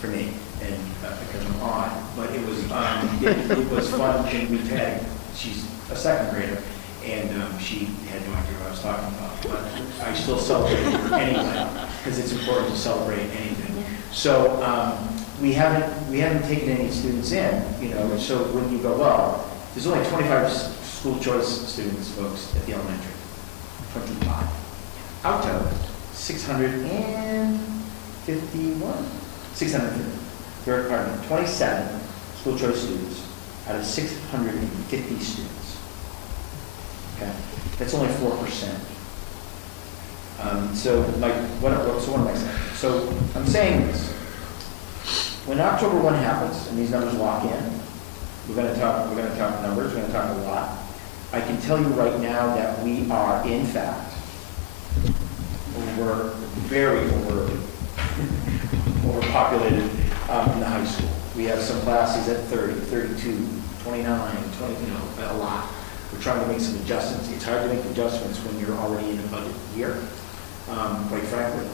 for me, and because I'm on. But it was it was fun. And we had, she's a 2nd grader, and she had no idea what I was talking about. But I still celebrate her anyway, because it's important to celebrate anything. So we haven't taken any students in, you know. So when you go, well, there's only 25 school choice students, folks, at the elementary. 25 out of 651, 650. Pardon me, 27 school choice students out of 650 students. Okay, that's only 4%. So, like, what am I saying? So, I'm saying this: when October 1 happens and these numbers lock in, we're going to talk numbers. We're going to talk a lot. I can tell you right now that we are, in fact, overpopulated in the high school. We have some classes at 30, 32, 29, 20, you know, a lot. We're trying to make some adjustments. It's hard to make adjustments when you're already in a budget year, quite frankly.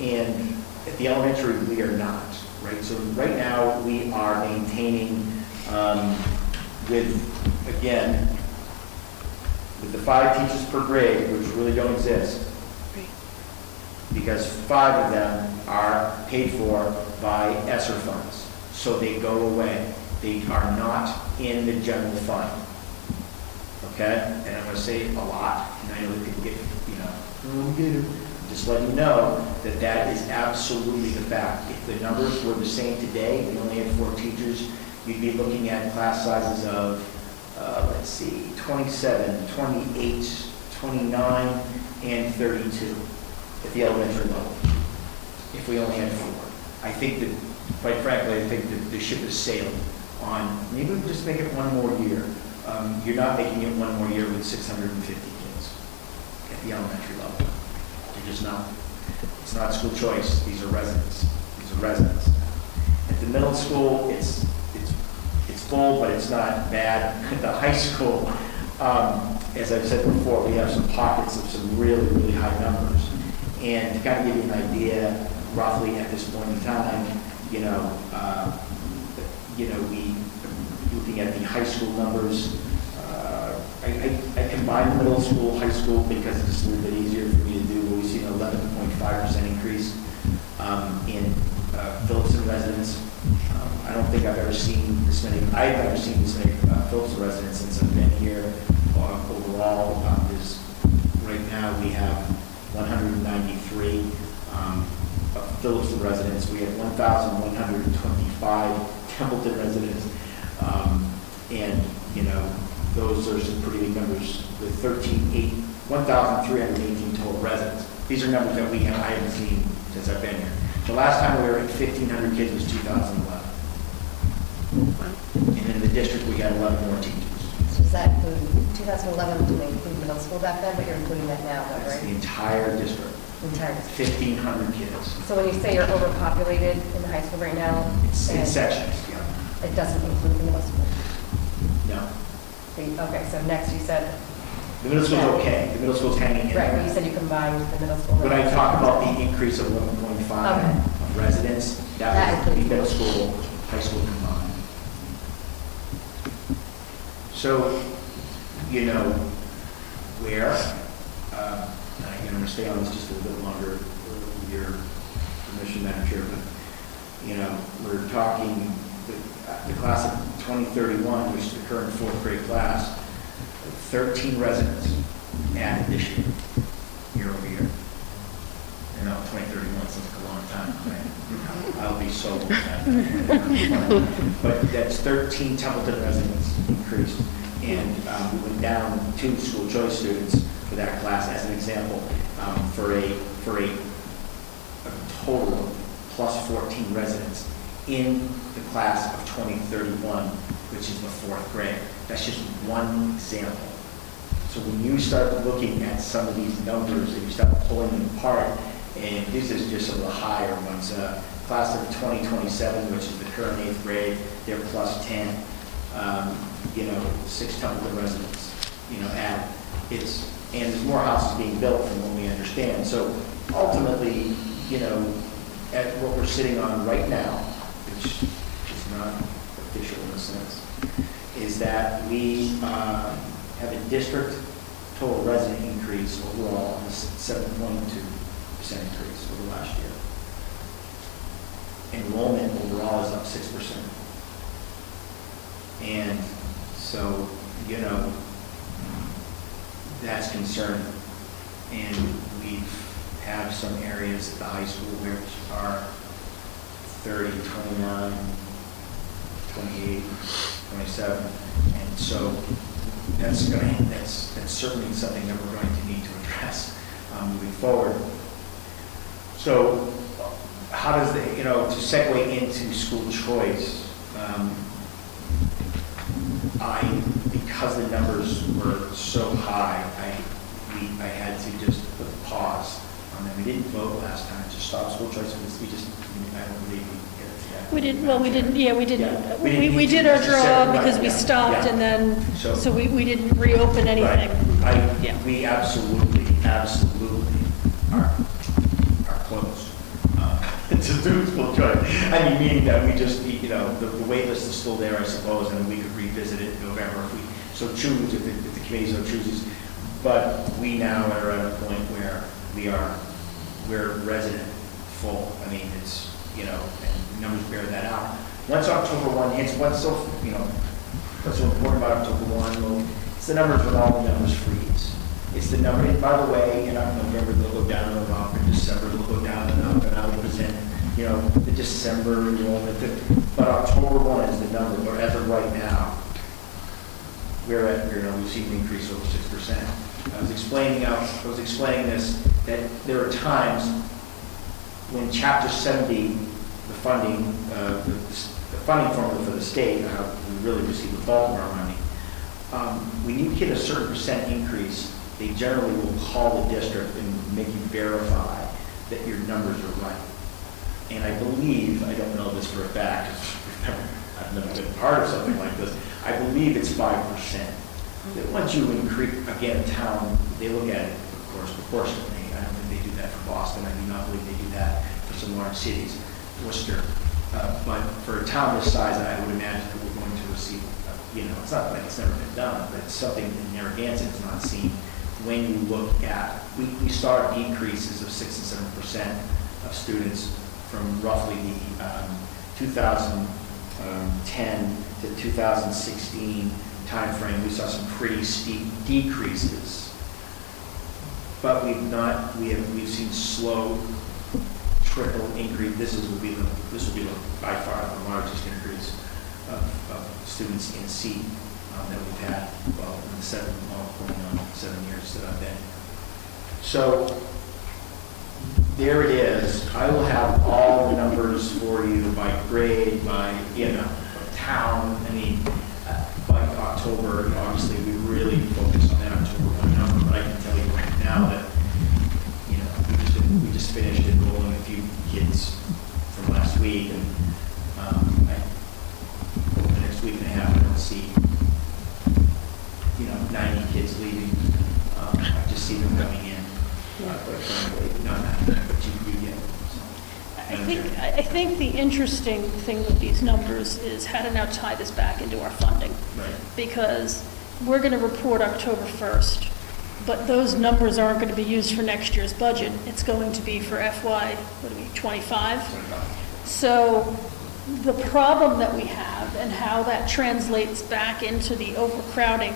And at the elementary, we are not, right? So right now, we are maintaining with the 5 teachers per grade, which really don't exist, because 5 of them are paid for by ESSER funds, so they go away. They are not in the general fund. Okay? And I'm going to say a lot, and I know that people get, just letting you know that that is absolutely the fact. If the numbers were the same today, we only had 4 teachers, you'd be looking at class sizes of, 27, 28, 29, and 32 at the elementary level, if we only had 4. I think that, quite frankly, I think that the ship has sailed on, maybe we just make it one more year. You're not making it one more year with 650 kids at the elementary level. You're just not. It's not school choice. These are residents. At the middle school, it's full, but it's not bad. At the high school, as I've said before, we have some pockets of some really, really high numbers. And to kind of give you an idea, roughly at this point in time, we looking at the high school numbers. I combine the middle school, high school because it's just a little bit easier for me to do. But we see an 11.5% increase in Phillipson residents. I don't think I've ever seen this many. I've never seen this many Phillipson residents since I've been here. Overall, right now we have 193 Phillipson residents. We have 1,125 Templeton residents, and those are some pretty big numbers with 1,318 total residents. These are numbers that I haven't seen since I've been here. The last time we were at 1,500 kids was 2011. And in the district, we had 11 more teachers. So does that include, 2011, do they include middle school back then, but you're including that now, though, That's right? the entire district. Entire district. 1,500 kids. So when you say you're overpopulated in the high school right now, It's in and sections, yeah. it doesn't include the middle school? No. Okay, so next you said, The middle school's okay. The middle school's hanging in. right, but you said you combined the middle school. When I talk about the increase of 11.5 Okay. of residents, that That was the includes- middle school, high school combined. So, where, and I'm going to stay on this just a little bit longer with your permission, Madam Chair, but, we're talking the class of 2031, which is the current 4th grade class, 13 residents added this year over year. 2031 seems like a long time. Right? I'll be so old then. But that's 13 Templeton residents increased. And we went down 2 school choice students for that class as an example, for a total of plus 14 residents in the class of 2031, which is the 4th grade. That's just one example. So when you start looking at some of these numbers and you start pulling them apart, and this is just some of the higher ones, class of 2027, which is the current 8th grade, they're plus 10. 6 Templeton residents, added. And there's more houses being built from what we understand. So ultimately, at what we're sitting on right now, which is not official in a sense, is that we have a district total resident increase overall of 7.2% increase over last year. Enrollment overall is up 6%. And so, that's concerning. And we have some areas at the high school which are 30, 29, 28, 27. And so that's certainly something that we're going to need to address moving forward. So how does to segue into school choice, because the numbers were so high, I had to just put a pause on them. We didn't vote last time to stop school choice because I don't believe we get it to that. We didn't, well, we didn't, yeah, we didn't, Yeah. we did our draw Necessarily, because right, we yeah, stopped yeah. and then, So- so we didn't reopen anything. Yeah. We absolutely are closed to do school choice. Meaning that we just, the wait list is still there, I suppose, and we could revisit it in November if we so choose, if the committee so chooses. But we now are at a point where we're resident full. you know, and numbers bear that out. Once October 1 hits, what's so important about October 1? Well, it's the numbers when all the numbers freeze. It's the number, and by the way, in November, they'll go down and up, in December, they'll go down and up, and I'll present, you know, the December enrollment, but October 1 is the number, but as of right now, we're at, you know, we've seen an increase over 6%. I was explaining this, that there are times when Chapter 70, the funding, the funding formula for the state, how we really receive the bulk of our money, when you hit a certain percent increase, they generally will call the district and make you verify that your numbers are right. And I believe, I don't know this for a fact, 'cause I've never been part of something like this, I believe it's 5%. That once you increase, again, a town, they look at it, of course, proportionately. I don't think they do that for Boston. I do not believe they do that for some large cities, Worcester. But for a town this size, I would imagine that we're going to receive, you know, it's not like it's never been done, but it's something in Narragansett is not seen. When you look at, we saw decreases of 6 and 7% of students from roughly the 2010 to 2016 timeframe. We saw some pretty steep decreases, but we've seen slow trickle increase. This will be by far the largest increase of students in seat that we've had, well, in the 7 years that I've been. So there it is. I will have all the numbers for you by grade, by, you know, town. I mean, by October, obviously we really focus on that October 1 number, but I can tell you right now that, you know, we just finished enrolling a few kids from last week, and over the next week and a half, I don't see, you know, 90 kids leaving. I just see them coming in. But frankly, not 90, but you get. So. I think the interesting thing with these numbers is how to now tie this back into our funding. Right. Because we're going to report October 1st, but those numbers aren't going to be used for next year's budget. It's going to be for FY, 25? So the problem that we have and how that translates back into the overcrowding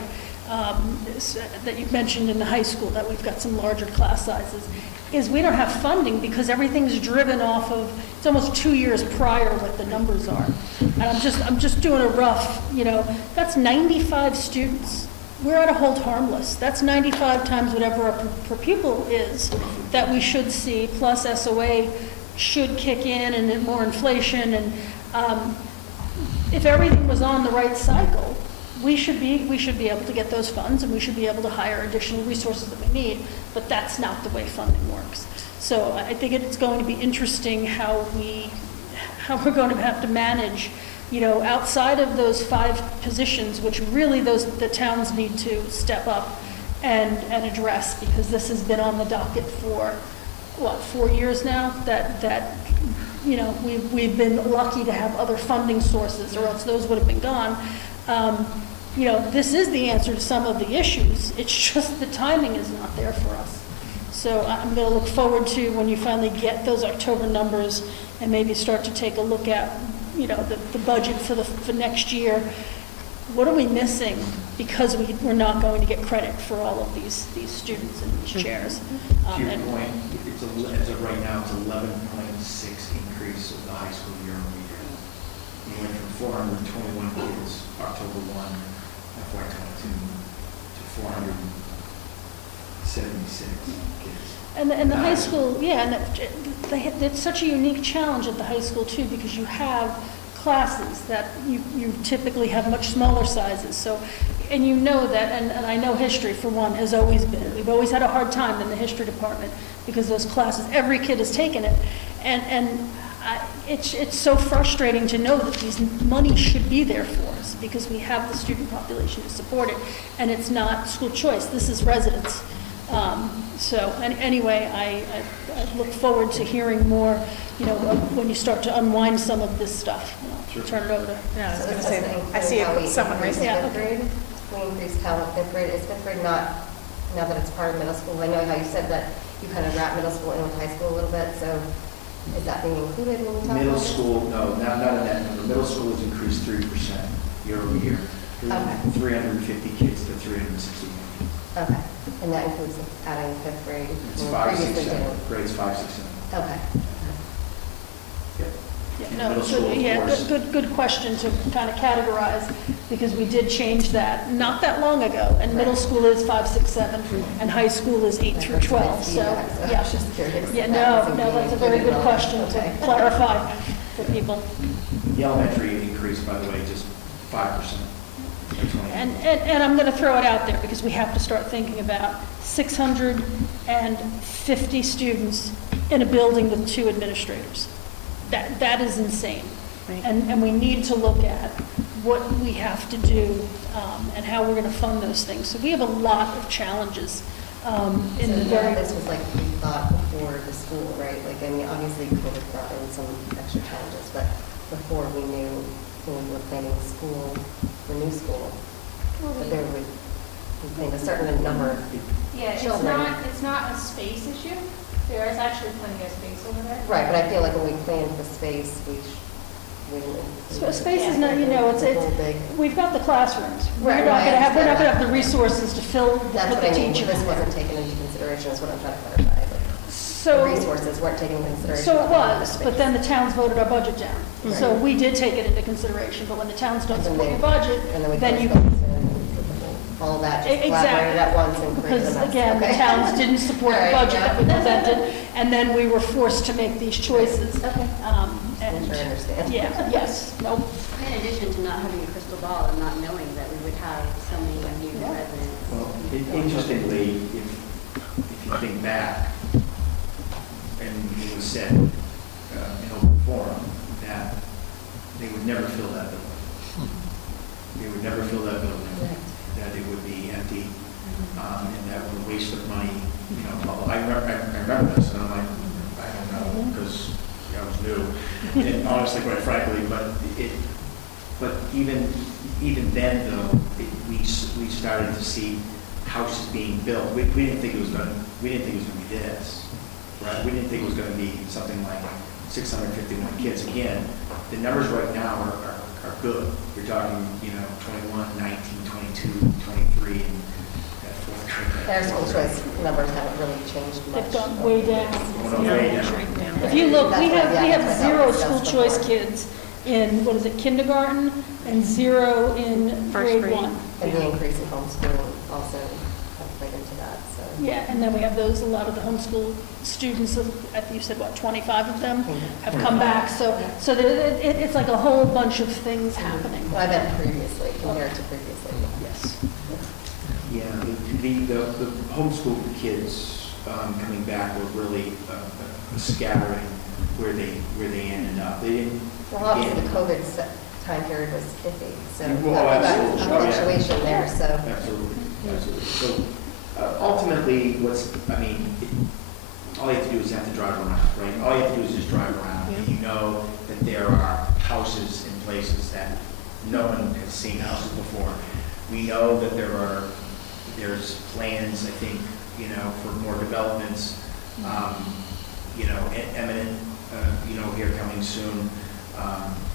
that you mentioned in the high school, that we've got some larger class sizes, is we don't have funding because everything's driven off of, it's almost 2 years prior what the numbers are. And I'm just doing a rough, you know, that's 95 students. We're at a hold harmless. That's 95 times whatever our per pupil is that we should see, plus SOA should kick in, and then more inflation. And if everything was on the right cycle, we should be able to get those funds, and we should be able to hire additional resources that we need, but that's not the way funding works. So I think it's going to be interesting how we're going to have to manage, you know, outside of those 5 positions, which really the towns need to step up and address, because this has been on the docket for, 4 years now, that you know, we've been lucky to have other funding sources, or else those would have been gone. You know, this is the answer to some of the issues. It's just the timing is not there for us. So I'm going to look forward to when you finally get those October numbers and maybe start to take a look at, you know, the budget for next year. What are we missing because we're not going to get credit for all of these students in these chairs? To your point, as of right now, it's 11.6 increase of the high school year over year. We went from 421 kids October 1, FY22 to 476 kids. And the high school, yeah, and it's such a unique challenge at the high school too, because you have classes that you typically have much smaller sizes. So, and you know that, and I know history for one has always been, we've always had a hard time in the history department because those classes, every kid has taken it. And it's so frustrating to know that these money should be there for us because we have the student population to support it, and it's not school choice. This is residence. Anyway, I look forward to hearing more, you know, when you start to unwind some of this stuff. I'll turn it over to. Yeah, I was So going to that's say, the I see how we someone increase raising. fifth grade. We increased Cal at 5th grade. Is 5th grade not, now that it's part of middle school? I know how you said that you kind of wrap middle school in with high school a little bit, so Is that being included when we talk about Middle this? school, no, not in that number. Middle school has increased 3% year over year. Okay. 350 kids to 361 kids. Okay, and that includes adding fifth grade? It's when we 5, 6, previously 7, didn't. grades 5, 6, 7. Okay. Yep. Yeah, And no, middle school, good, of yeah, course. good question to kind of categorize, because we did change that not that long ago, and middle Right. school is 5, 6, 7, and high school is 8 through 12, so, I yeah. was just curious. Yeah, if that was no, being that's a very included good at all. question to Okay. clarify for people. The elementary increased, by the way, just 5%. And I'm going to throw it out there, because we have to start thinking about 650 students in a building with 2 administrators. That is insane. Right. And we need to look at what we have to do and how we're going to fund those things. So we have a lot of challenges in the So very. this was like we thought before the school, right? Like, I mean, obviously COVID brought in some extra challenges, but before we knew when we were planning school, the new school, that there would, we planned a certain number of Yeah, children. it's not a space issue. There is actually plenty of space over there. Right, but I feel like when we planned the space, we didn't. So space is not, it's, The whole big- we've got the classrooms. Right, We're not right, going to have, we're not going to I have the resources to fill, That's put what the I mean, teaching this in there. wasn't taken into consideration, is what I'm trying to clarify. Like, the So. resources weren't taken into consideration. So it when we planned the was, space. but then the towns voted our budget down. So Right. we did take it into consideration, but when the towns don't And then support your they- budget, And then we then put you, space and all of that just Exactly. collaborated at once and created because a mess. again, the Okay. towns didn't support the All right, budget that we yeah. presented, and then we were forced to make these choices. Okay. And, I'm sure I understand. yeah, yes, nope. In addition to not having a crystal ball and not knowing that we would have so many new residents. Well, interestingly, if you think back, and it was said in open forum, that they would never fill that building. They would never fill that building, that it would be empty, and that was a waste of money, I remember this, and I'm like, I don't know, because I was new, and honestly, quite frankly, but even then, though, we started to see houses being built. We didn't think it was going to be this, right? We didn't think it was going to be something like 651 kids. Again, the numbers right now are good. You're talking, 21, 19, 22, 23, and that fourth grade. Our school choice numbers haven't really changed much. They've gone way down. Going way down. If you look, we That's have, what- we yeah, have that's what I 0 thought school was choice before. kids in, what is it, kindergarten, and 0 in First grade grade. 1. And the increase in homeschooling also played into that, so. Yeah, and then we have those, a lot of the homeschool students, I think you said, what, 25 of them have come back, so it's like a whole bunch of things happening. Well, I meant previously, compared to previously. Yes. Yeah, the homeschool kids coming back were really a scattering where they ended up. They didn't. Well, obviously, the again, COVID time period was iffy, so Well, we've got absolutely, a sure, yeah. fluctuation there, so. Absolutely. So ultimately, all you have to do is have to drive around, right? All you have to do is just drive around, and you know that there are houses in places that no one has seen houses before. We know that there's plans, I think, for more developments, imminent, here coming soon.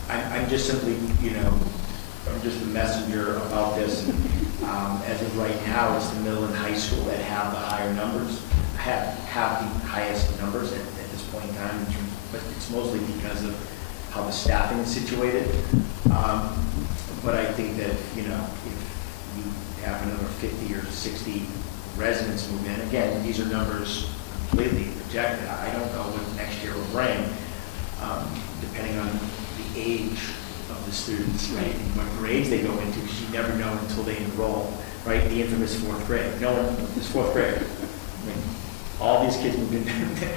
I'm just simply, I'm just a messenger about this. As of right now, it's the middle and high school that have the higher numbers, have the highest numbers at this point in time, but it's mostly because of how the staffing is situated. But I think that, if you have another 50 or 60 residents move in, again, these are numbers completely projected. I don't know what next year will bring, depending on the age of the students, right, and what grades they go into, because you never know until they enroll, right? The infamous fourth grade. No one, this fourth grade. I mean, all these kids moved in,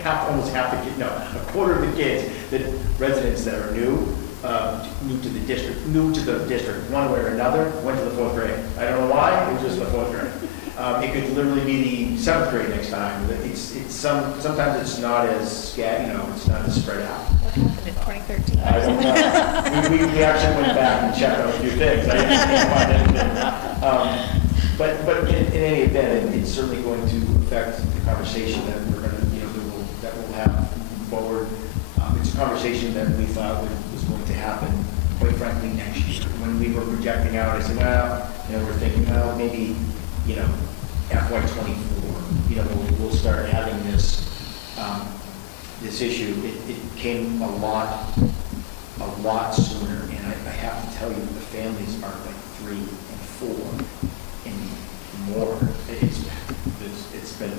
almost half the kids, no, a quarter of the kids, the residents that are new to the district, one way or another, went to the fourth grade. I don't know why, it was just the fourth grade. It could literally be the seventh grade next time. Sometimes it's not as it's not as spread out. What happened in 2013? I don't know. We actually went back and checked on a few things. I didn't find anything. But in any event, it's certainly going to affect the conversation that we're going to, that we'll have moving forward. a conversation that we thought was going to happen, quite frankly, next year. When we were projecting out, I said, well, we're thinking, well, maybe, FY '24, we'll start having this, this issue. It came a lot sooner, and I have to tell you, the families are like 3 and 4 and more. It's been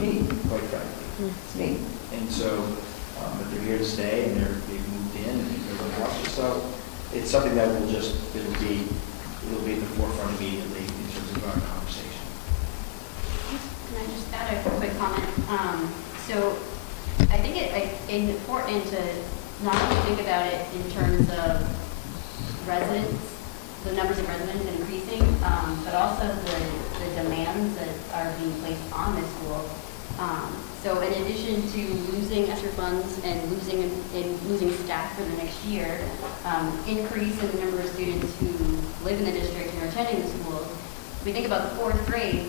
neat, quite frankly. It's neat. And so, but they're here to stay, and they've moved in, and they're going to watch it. So it's something that it'll be at the forefront immediately in terms of our conversation. Can I just add a quick comment? So I think it's important to not only think about it in terms of residents, the numbers of residents increasing, but also the demands that are being placed on this school. So in addition to losing ESSER funds and losing staff for the next year, increase in the number of students who live in the district and are attending the school, we think about the 4th grade.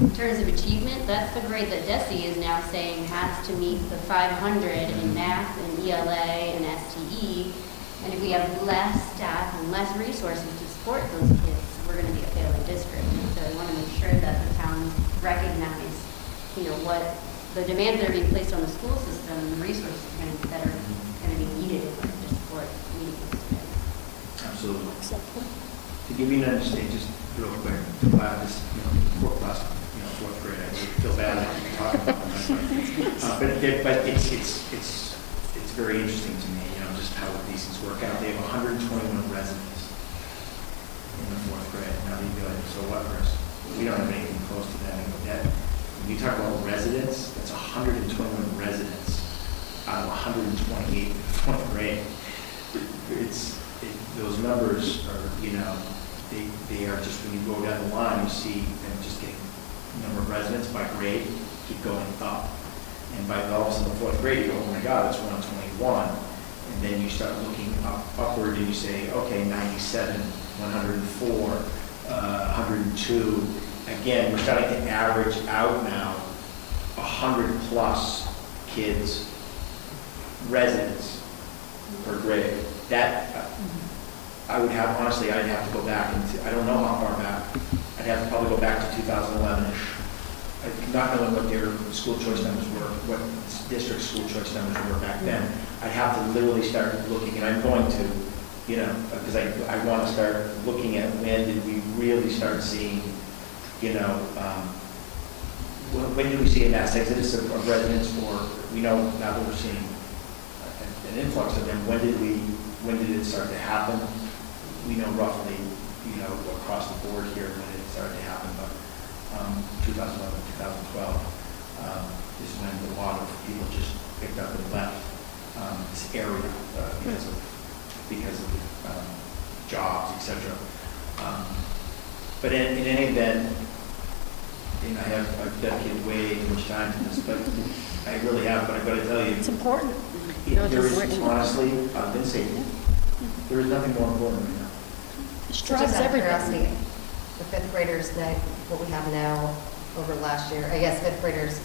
In terms of achievement, that's the grade that DESE is now saying has to meet the 500 in math and ELA and STE. And if we have less staff and less resources to support those kids, we're going to be a failing district. And so I want to make sure that the towns recognize, what the demands that are being placed on the school system and the resources that are going to be needed in order to support meeting those demands. Absolutely. Acceptable. To give you an understanding, just real quick, this, fourth grade, I feel bad that you're talking about that, but it's very interesting to me, just how these things work out. They have 121 residents in the 4th grade. Now you'd be like, so what, Chris? We don't have anything close to that. When you talk about residents, that's 121 residents out of 128 in the 4th grade. Those numbers are, they are just, when you go down the line, you see them just getting number of residents by grade keep going up. And by all of a sudden the 4th grade, you go, oh my God, it's 121. And then you start looking upward and you say, okay, 97, 104, 102. Again, we're starting to average out now 100 plus kids, residents per grade. That, I would have, honestly, I'd have to go back into, I don't know how far back. I'd have to probably go back to 2011-ish. Not knowing what their school choice numbers were, what district school choice numbers were back then. I'd have to literally start looking, and I'm going to, because I want to start looking at when did we really start seeing, when did we see a mass exodus of residents, or we know now that we're seeing an influx of them. When did it start to happen? We know roughly, across the board here when it started to happen, but 2011, 2012 is when a lot of people just picked up and left this area because of jobs, etc. But in any event, and I've dedicated way too much time to this, but I really have. But I've got to tell you, It's important. there is honestly, I've been saying, there is nothing more important right now. It So drives just out of everything. curiosity, the 5th graders, that what we have now over last year, I guess 5th graders,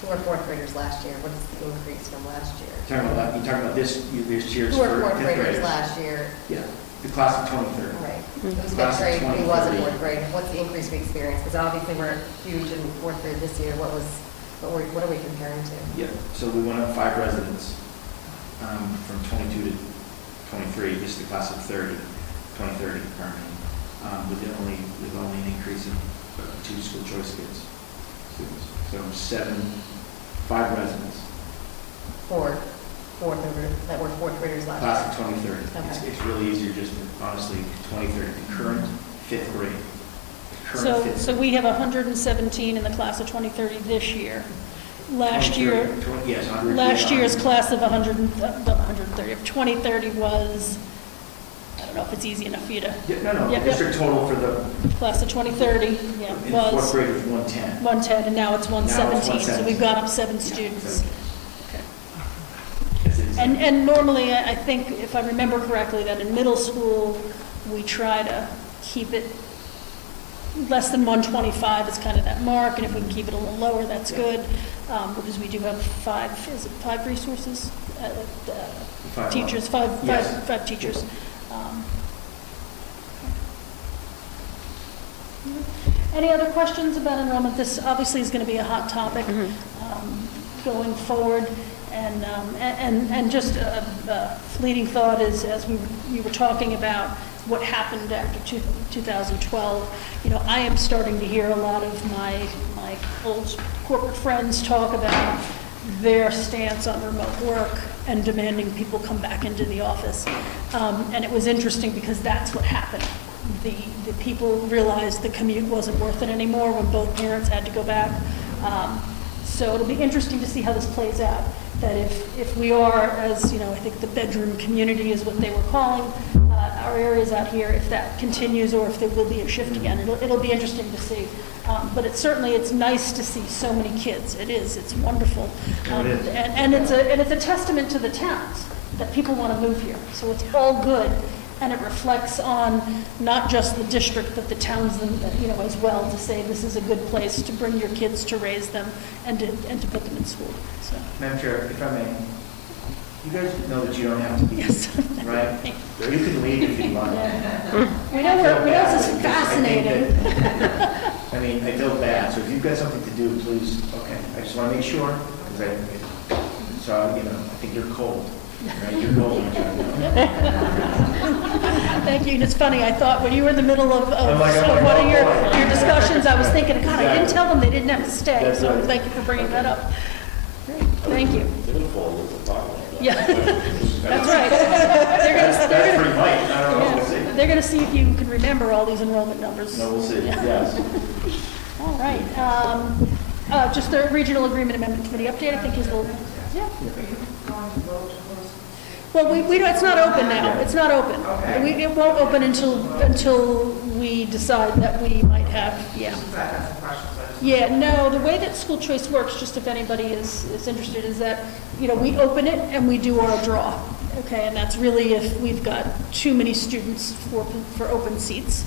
who were 4th graders last year, what is the increase from last year? You're talking about this year's Who for were 4th 5th graders graders. last year? Yeah, the class of 2030. Right. It was Class 5th of grade, who wasn't 2030. 4th grade. What's the increase we experienced? Because obviously we're huge in 4th grade this year. What are we comparing to? Yeah, so we went up 5 residents from 22 to 23, just the class of 2030, pardon me, with only an increase of 2 school choice students. So 5 residents. 4th over, that were 4th graders last year. Class of 2030. Okay. It's really easier just to, honestly, 2030, the current 5th grade. The current So, 5th so we have 117 in the class of 2030 this year. Last 2030, year, 20 yes, 100, last year's 100. class of 130, of 2030 was, I don't know if it's easy enough for you to, Yeah, no, Yep, the district total for the, class of 2030, yeah, in 4th was grade was 110. 110, and now it's 117, so 117. we've gone up 7 Yeah, students. so- Okay. Yes, it is. And normally, I think, if I remember correctly, that in middle school, we try to keep it less than 125 is kind of that mark, and if we can keep it a little lower, that's Yeah. good, because we do have 5 resources teachers, Yes. five teachers. Any other questions about enrollment? This obviously is going to be a hot topic going forward. And just a fleeting thought is, as we were talking about what happened after 2012, I am starting to hear a lot of my old corporate friends talk about their stance on remote work and demanding people come back into the office. And it was interesting because that's what happened. The people realized the commute wasn't worth it anymore when both parents had to go back. So it'll be interesting to see how this plays out. That if we are, as I think the bedroom community is what they were calling our areas out here, if that continues or if there will be a shift again, it'll be interesting to see. But it's nice to see so many kids. It's wonderful. It is. And it's a testament to the towns that people want to move here. So it's all good. And it reflects on not just the district, but the towns, as well, to say this is a good place to bring your kids to raise them and to put them in school. So. Madam Chair, if I may, you guys know that you don't have to be, Yes. right? You can leave if you want. We know this is fascinating. I feel bad, so if you've got something to do, please, okay. I just want to make sure, because I think you're cold. Right, you're cold. Thank you. And it's funny, I thought when you were in the middle of I'm like, one of your boy. discussions, I was thinking, God, I didn't tell them they didn't have to stay. That's So right. thank you for bringing that up. Great. Thank you. They're going to fall into the parking lot. Yeah, that's right. That's pretty light, I don't know, we'll see. They're going to see if you can remember all these enrollment numbers. No, we'll see, Yeah. yes. All right. Just the Regional Agreement Amendment Committee update, I think is the, yeah. Well, we don't, it's not open now. It's not open. It won't open until we decide that we might have, yeah. Yeah, no, the way that school choice works, just if anybody is interested, is that, we open it and we do our draw. Okay, and that's really if we've got too many students for open seats.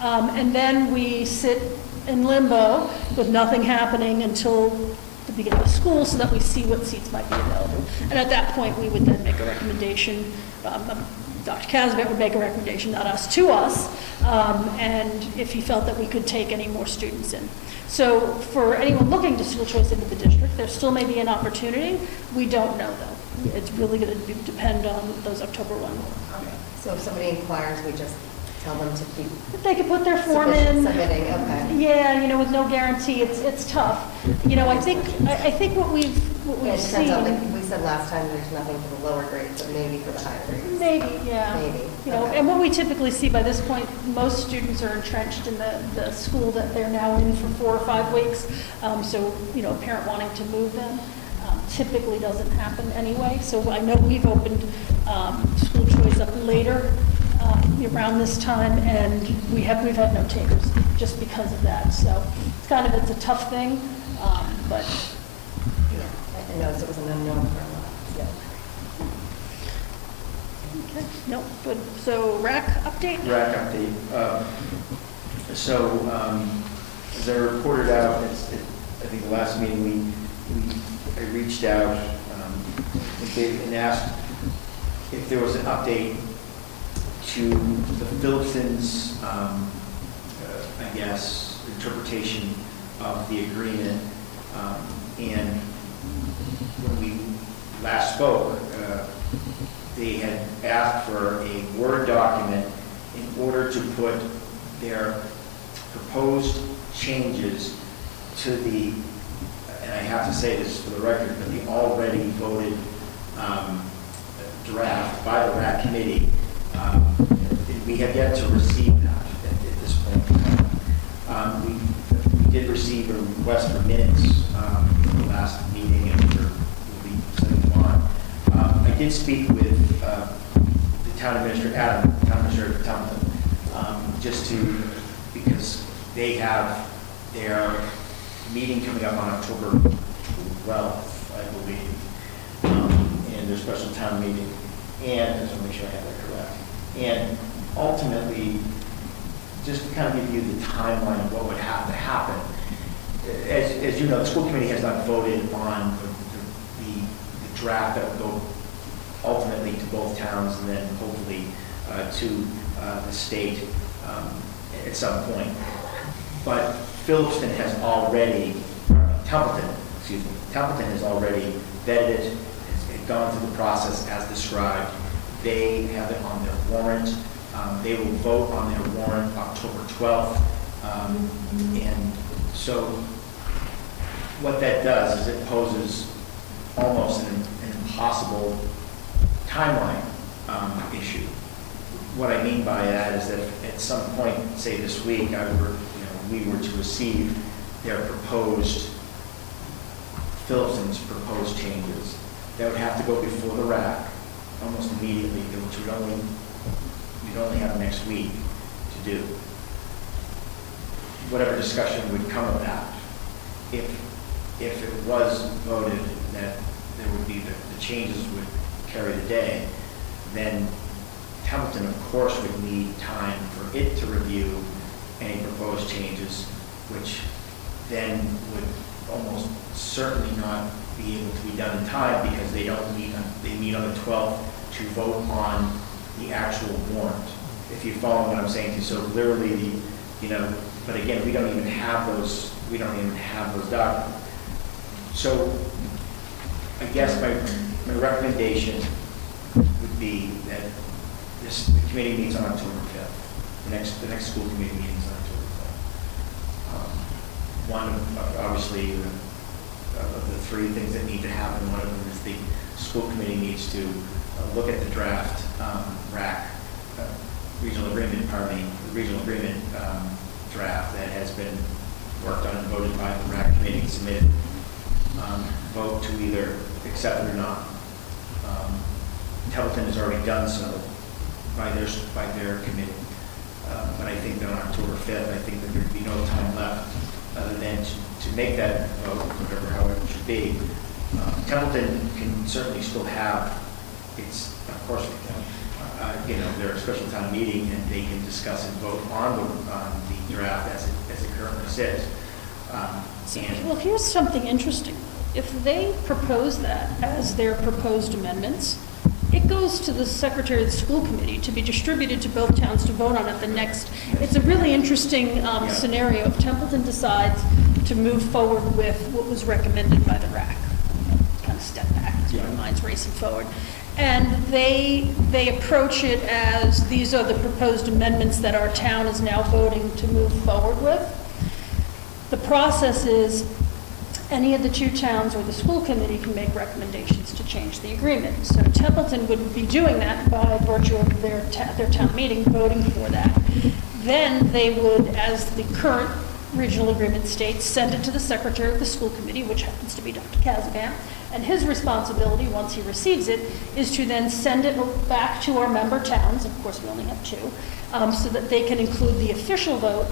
And then we sit in limbo with nothing happening until the beginning of school so that we see what seats might be available. And at that point, we would then make a recommendation. Dr. Casabet would make a recommendation, not us, to us, and if he felt that we could take any more students in. So for anyone looking to school choice into the district, there still may be an opportunity. We don't know, though. It's really going to depend on those October 1. So if somebody inquires, we just tell them to keep If they could put their form in. submitting, okay. Yeah, with no guarantee, it's tough. I think what we've Yeah, it seen. depends on, like we said last time, there's nothing for the lower grades, but maybe for the higher grades. Maybe, yeah. Maybe, And what we typically see by this point, most students are entrenched in the school that they're now in for 4 or 5 weeks. So, a parent wanting to move them typically doesn't happen anyway. So I know we've opened school choice up later around this time, and we've had no takers just because of that. So it's a tough thing, but. Yeah, I noticed it was an unknown for a lot, so. Okay, nope, good. So RAC update? RAC update. As I reported out, I think the last meeting, I reached out and asked if there was an update to the Phillipson's, interpretation of the agreement. And when we last spoke, they had asked for a Word document in order to put their proposed changes to the, and I have to say this for the record, but the already voted draft by the RAC committee. We have yet to receive that at this point. We did receive a request for minutes from the last meeting, and we'll be sending them on. I did speak with the town administrator, town administrator Templeton, because they have their meeting coming up on October 12th, I believe, and their special town meeting. And I just want to make sure I have that correct. And ultimately, just to kind of give you the timeline of what would have to happen, as you know, the school committee has not voted on the draft that will go ultimately to both towns and then hopefully to the state at some point. But Phillipston has already, Templeton has already vetted it, it's gone through the process as described. They have it on their warrant. They will vote on their warrant October 12th. And so what that does is it poses almost an impossible timeline issue. What I mean by that is that at some point, say this week, we were to receive their Phillipston's proposed changes, that would have to go before the RAC almost immediately, which we'd only have next week to do. Whatever discussion would come of that, if it was voted that there would be the changes would carry the day, then Templeton, of course, would need time for it to review any proposed changes, which then would almost certainly not be able to be done in time because they meet on the 12th to vote on the actual warrant. If you follow what I'm saying to you, so literally, but again, we don't even have those documents. So I guess my recommendation would be that the committee meets on October 5th. The next school committee meeting is on October 5th. One, obviously, of the three things that need to happen, one of them is the school committee needs to look at the draft RAC, regional agreement draft that has been worked on and voted by the RAC committee and submitted. Vote to either accept it or not. Templeton has already done so by their committee. But I think that on October 5th, I think that there would be no time left other than to make that vote, however it should be. Templeton can certainly still have its, of course, their special town meeting, and they can discuss and vote on the draft as it currently sits. Well, here's something interesting. If they propose that as their proposed amendments, it goes to the Secretary of the School Committee to be distributed to both towns to vote on at the next. It's a really interesting scenario. If Templeton decides to move forward with what was recommended by the RAC, kind of step back, my mind's racing forward, and they approach it as these are the proposed amendments that our town is now voting to move forward with. The process is any of the two towns or the school committee can make recommendations to change the agreement. So Templeton would be doing that by virtue of their town meeting, voting for that. Then they would, as the current regional agreement states, send it to the secretary of the school committee, which happens to be Dr. Casavan, and his responsibility, once he receives it, is to then send it back to our member towns, of course we only have two, so that they can include the official vote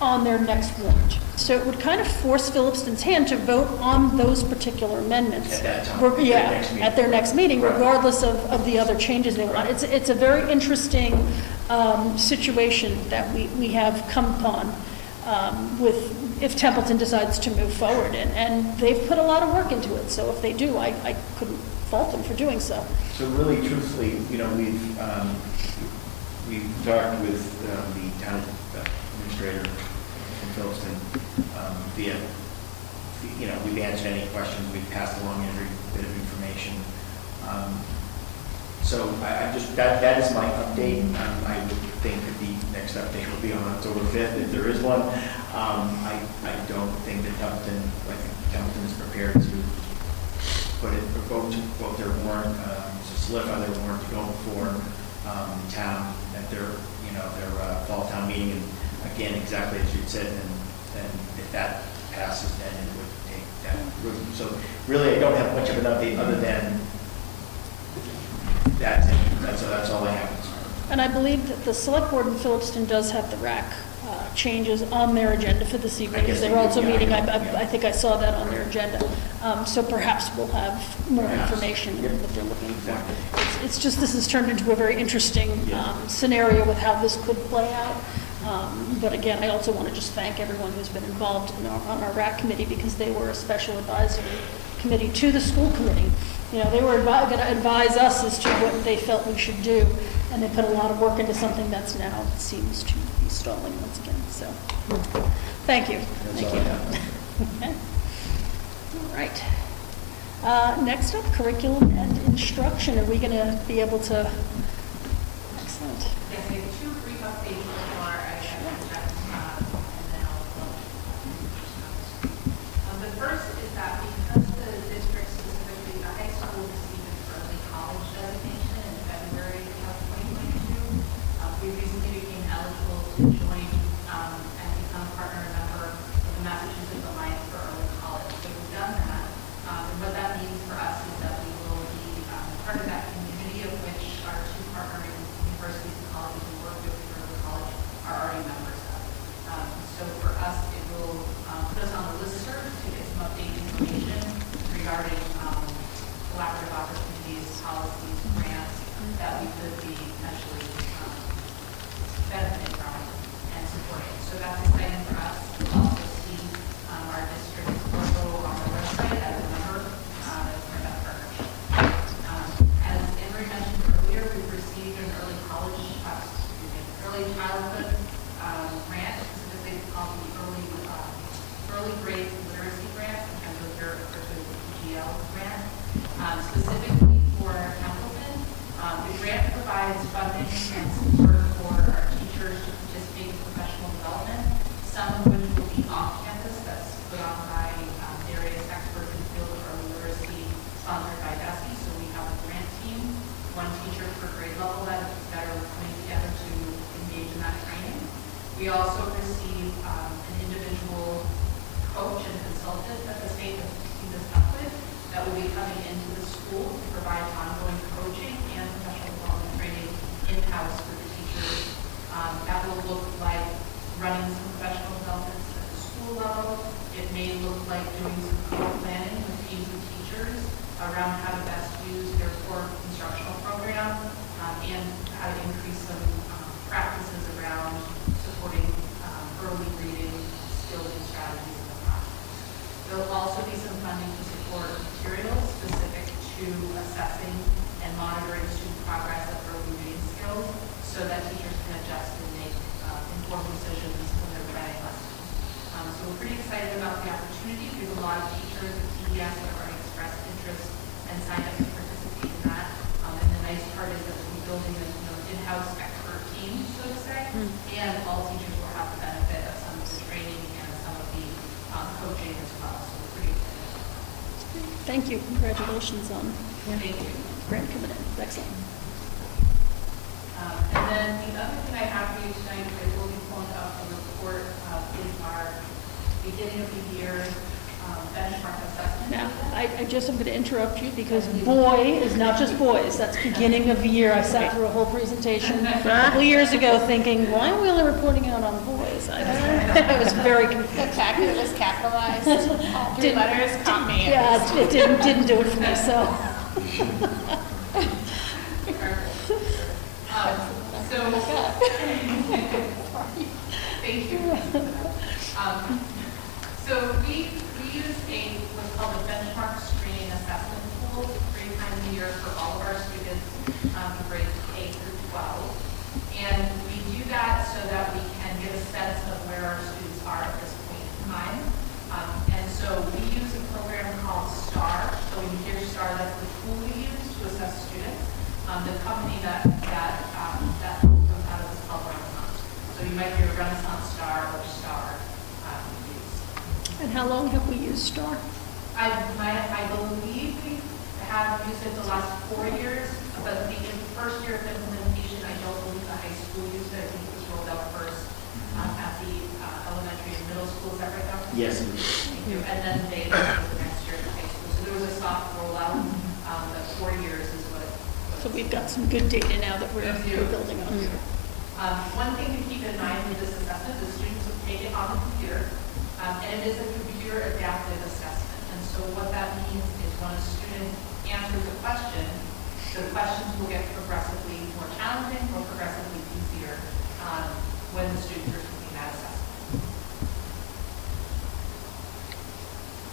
on their next warrant. So it would kind of force Phillipston's hand to vote on those particular amendments. At that time, at their next meeting, regardless of the other changes they want. It's a very interesting situation that we have come upon with if Templeton decides to move forward. And they've put a lot of work into it. So if they do, I couldn't fault them for doing so. So really, truthfully, we've talked with the town administrator in Phillipston via, we've answered any questions, we've passed along every bit of information. So that is my update. I would think that the next update will be on October 5th, if there is one. I don't think that Templeton is prepared to vote their warrant, to solidify their warrant to go before town at their fall town meeting. And again, exactly as you said, and if that passes, then it would take that route. So really, I don't have much of an update other than that's it. That's all I have. And I believe that the select board in Phillipston does have the RAC changes on their agenda for this evening. I guess They're they do, also yeah, meeting, yeah. I think I saw that on their agenda. So perhaps we'll have more information Yep. that they're looking for. Exactly. It's just, this has turned into a very interesting scenario with how this could play out. But again, I also want to just thank everyone who's been involved on our RAC committee, because they were a special advisory committee to the school committee You know, they were going to advise us as to what they felt we should do, and they put a lot of work into something that's now seems to be stalling once again, so, thank you. That's Thank all you. I have. Okay. All right. Next up, curriculum and instruction. Are we going to be able to, excellent. Yes, I have two brief updates before I get to that, and then I'll go. The first is that because the district, specifically the high school, received its early college designation in February of 2022, we recently became eligible to join and become a partner member of the Massachusetts Alliance for Early College. So we've done that. And what that means for us is that we will be part of that community of which our two partnering universities and colleges we work with for early college are already members of. So for us, it will put us on the listserv to get some updated information regarding collaborative opportunities, policies, grants that we could be potentially benefiting from and supporting. So that's exciting for us. We'll also see our district logo on the website as a member for that partnership. As Emery mentioned earlier, we've received an early early childhood grant, specifically called the early grade literacy grant, sometimes you'll hear it referred to as the EGL grant, specifically for Templeton. The grant provides funding and support for our teachers to participate in professional development, some of which will be off campus, that's put on by various experts in the field of early literacy, sponsored by DESE. So we have a grant team, one teacher per grade level that are coming together to engage in that training. We also receive an individual coach and consultant that the state has teamed us up with that will be coming into the school to provide ongoing coaching and professional development training in-house for the teachers. That will look like running some professional developments at the school level. It may look like doing some co-planning with teams of teachers around how to best use their core instructional program and how to increase some practices around supporting early reading skills and strategies in the classroom. There will also be some funding to support materials specific to assessing and monitoring student progress of early reading skills so that teachers can adjust and make informed decisions when they're planning lessons. So we're pretty excited about the opportunity. We have a lot of teachers at TES that have already expressed interest and signed up to participate in that. And the nice part is that we're building an in-house expert team, so to say, and all teachers will have the benefit of some of the training and some of the coaching as well. So we're pretty excited. Thank you. Congratulations on Thank you. grant coming in. Excellent. And then the other thing I have for you tonight is we'll be pulling up a report is our beginning of the year benchmark assessment. Now, I just am going to interrupt you because boy is not just boys. That's beginning of the year. I sat through a whole presentation a couple years ago thinking, why are we only reporting out on boys? I was very confused. The fact that it was capitalized, all three letters, caught me. Yeah, it didn't do it for me, so. Thank you. So we use what's called a benchmark screening assessment tool 3 times a year for all of our students in grades K through 12. And we do that so that we can get a sense of where our students are at this point in time. And so we use a program called STAR. So when you hear STAR, that's the tool we use to assess students. The company that comes out of this called Renaissance. So you might hear Renaissance STAR or STAR used. And how long have we used STAR? I believe we have used it the last 4 years, but the first year of implementation, I don't believe the high school used it. I think it was rolled out first at the elementary and middle schools. Is that right, Dr.? Yes. Thank you. And then they did it the next year at the high school. So there was a soft rollout, but 4 years is what it was. So we've got some good data now that we're building on. One thing to keep in mind with this assessment is students will take it on the computer, and it is a computer adaptive assessment. And so what that means is when a student answers a question, the questions will get progressively more challenging or progressively easier when the students are taking that assessment.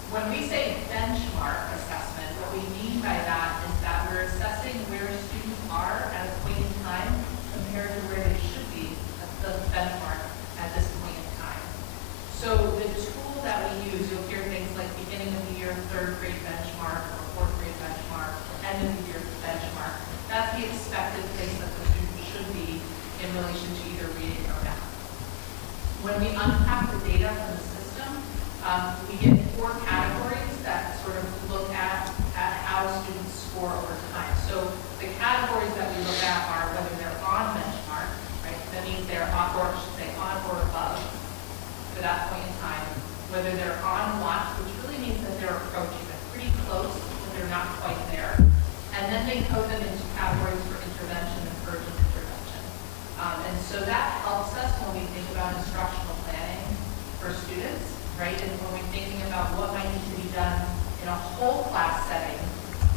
When we say benchmark assessment, what we mean by that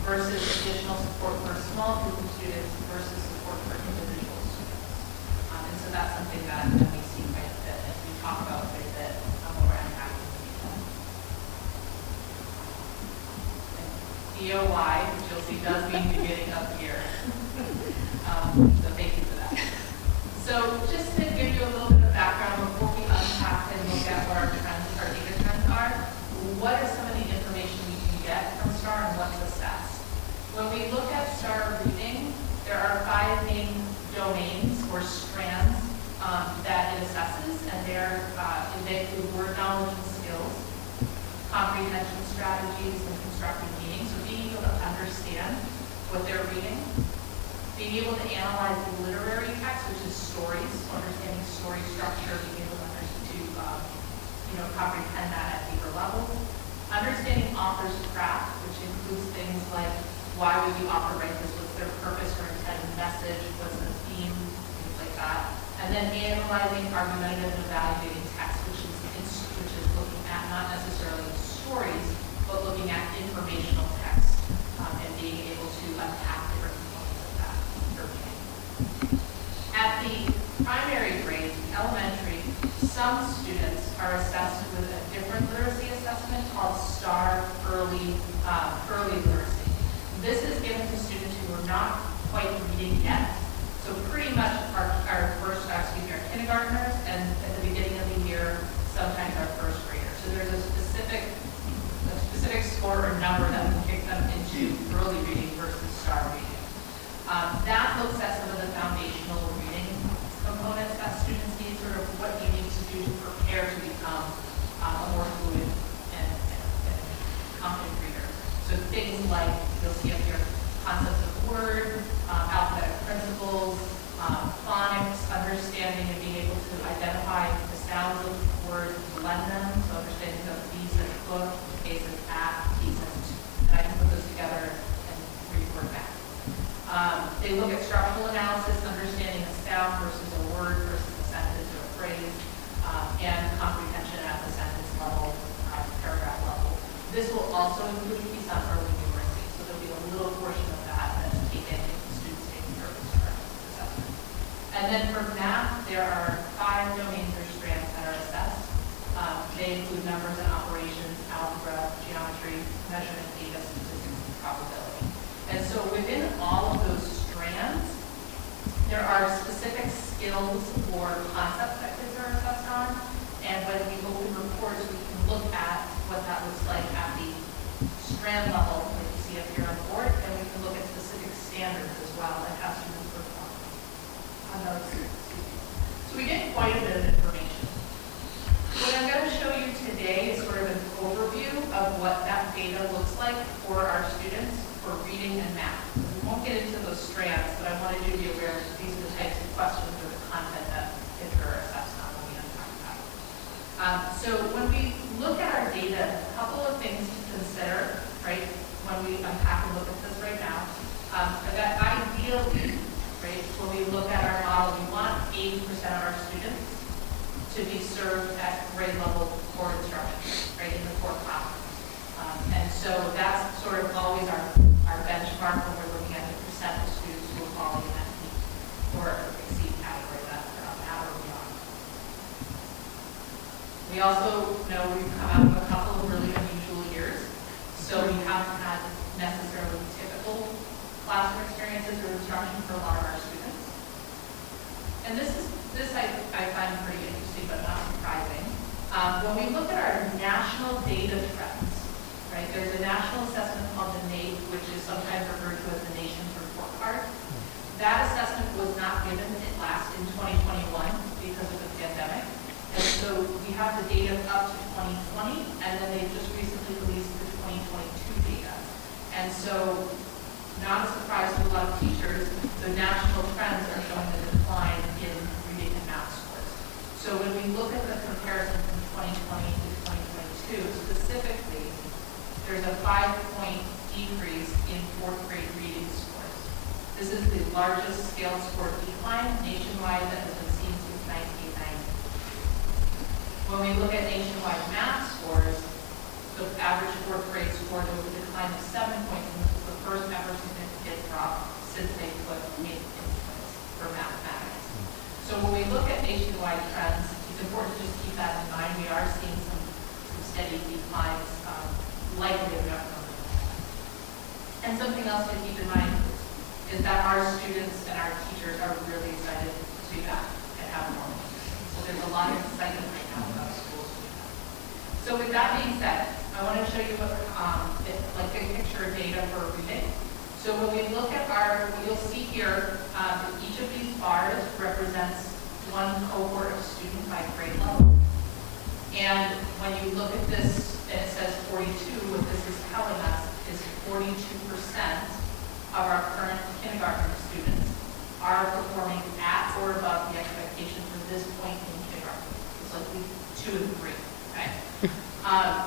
versus additional support for a small group of students versus support for individual students. And so that's something that we see quite a bit, and we talk about quite a bit when we're unpacking the data. DOY, which you'll see does mean beginning of year. So thank you for that. So just to give you a little bit of background before we unpack and look at what our trends, our data trends are, what is some of the information we can get from STAR and what's assessed? When we look at STAR reading, there are 5 main domains or strands that it assesses, and they include word knowledge and skills, comprehension strategies, and constructive meaning. So being able to understand what they're reading, being able to analyze literary text, which is stories, understanding story structure, being able to comprehend that at deeper levels, understanding author's craft, which includes things like why would the author write this, what's their purpose or intended message, what's the theme, things like that, and then analyzing argumentative and evaluating text, which is looking at not necessarily stories, but looking at informational text and being able to unpack different components of that for reading. At the primary grades, the elementary, some students are assessed with a different literacy assessment called STAR Early Literacy. This is given to students who are not quite reading yet. So pretty much our kindergartners, and at the beginning of the year, sometimes our first graders. So there's a specific score or number that will kick them into early reading versus STAR reading. That looks at some of the foundational reading components that students need, sort of what you need to do to prepare to become a more fluid and confident reader. So things like, you'll see up here, concepts of word, alphabetic principles, phonics, understanding and being able to identify the sounds of words, blend them, so understanding that B says book, A says at, T says to. And I can put those together and read word back. They look at structural analysis, understanding a sound versus a word versus a sentence or a phrase, and comprehension at the sentence level, paragraph level. This will also include some early numeracy, so there'll be a little portion of that that's taken if the students take the early start assessment. And then for math, there are 5 domains or strands that are assessed. They include numbers and operations, algebra, geometry, measurement, data, statistics, and probability. And so within all of those strands, there are specific skills or concepts that kids are assessed on. And when we open reports, we can look at what that looks like at the strand level, like you see up here on the board, and we can look at specific standards as well that have students perform on those. So we get quite a bit of information. What I'm going to show you today is sort of an overview of what that data looks like for our students for reading and math. We won't get into those strands, but I wanted you to be aware that these are the types of questions or the content that kids are assessed on when we unpack that. So when we look at our data, a couple of things to consider, right, when we unpack and look at this right now, that ideally, right, when we look at our model, we want 80% of our students to be served at grade level core instruction, right, in the core classroom. And so that's sort of always our benchmark when we're looking at the percent of students who are falling in that meet or exceed category that at or beyond. We also know we've come out of a couple of really unusual years, so we haven't had necessarily typical classroom experiences or instruction for a lot of our students. And this I find pretty interesting, but not surprising. When we look at our national data trends, right, there's a national assessment called the NAEP, which is sometimes referred to as the Nation's Report Card. That assessment was not given last in 2021 because of the pandemic. And so we have the data up to 2020, and then they just recently released the 2022 data. And so, not a surprise to a lot of teachers, the national trends are showing a decline in reading and math scores. So when we look at the comparison from 2020 to 2022, specifically, there's a 5-point decrease in 4th grade reading scores. This is the largest scaled score decline nationwide that has been seen since 1990. When we look at nationwide math scores, the average 4th grade score, there was a decline of 7 points, and this was the first something else to keep in mind is that our students and our teachers are really excited to be back and have normal. So there's a lot of excitement right now about schools. So with that being said, I want to show you what, like big picture data for reading. So when we look at what you'll see here, each of these bars represents one cohort of student by grade level. And when you look at this, and it says 42, what this is telling us is 42% of our current kindergarten students are performing at or above the expectation for this point in kindergarten. It's like 2 and 3, okay?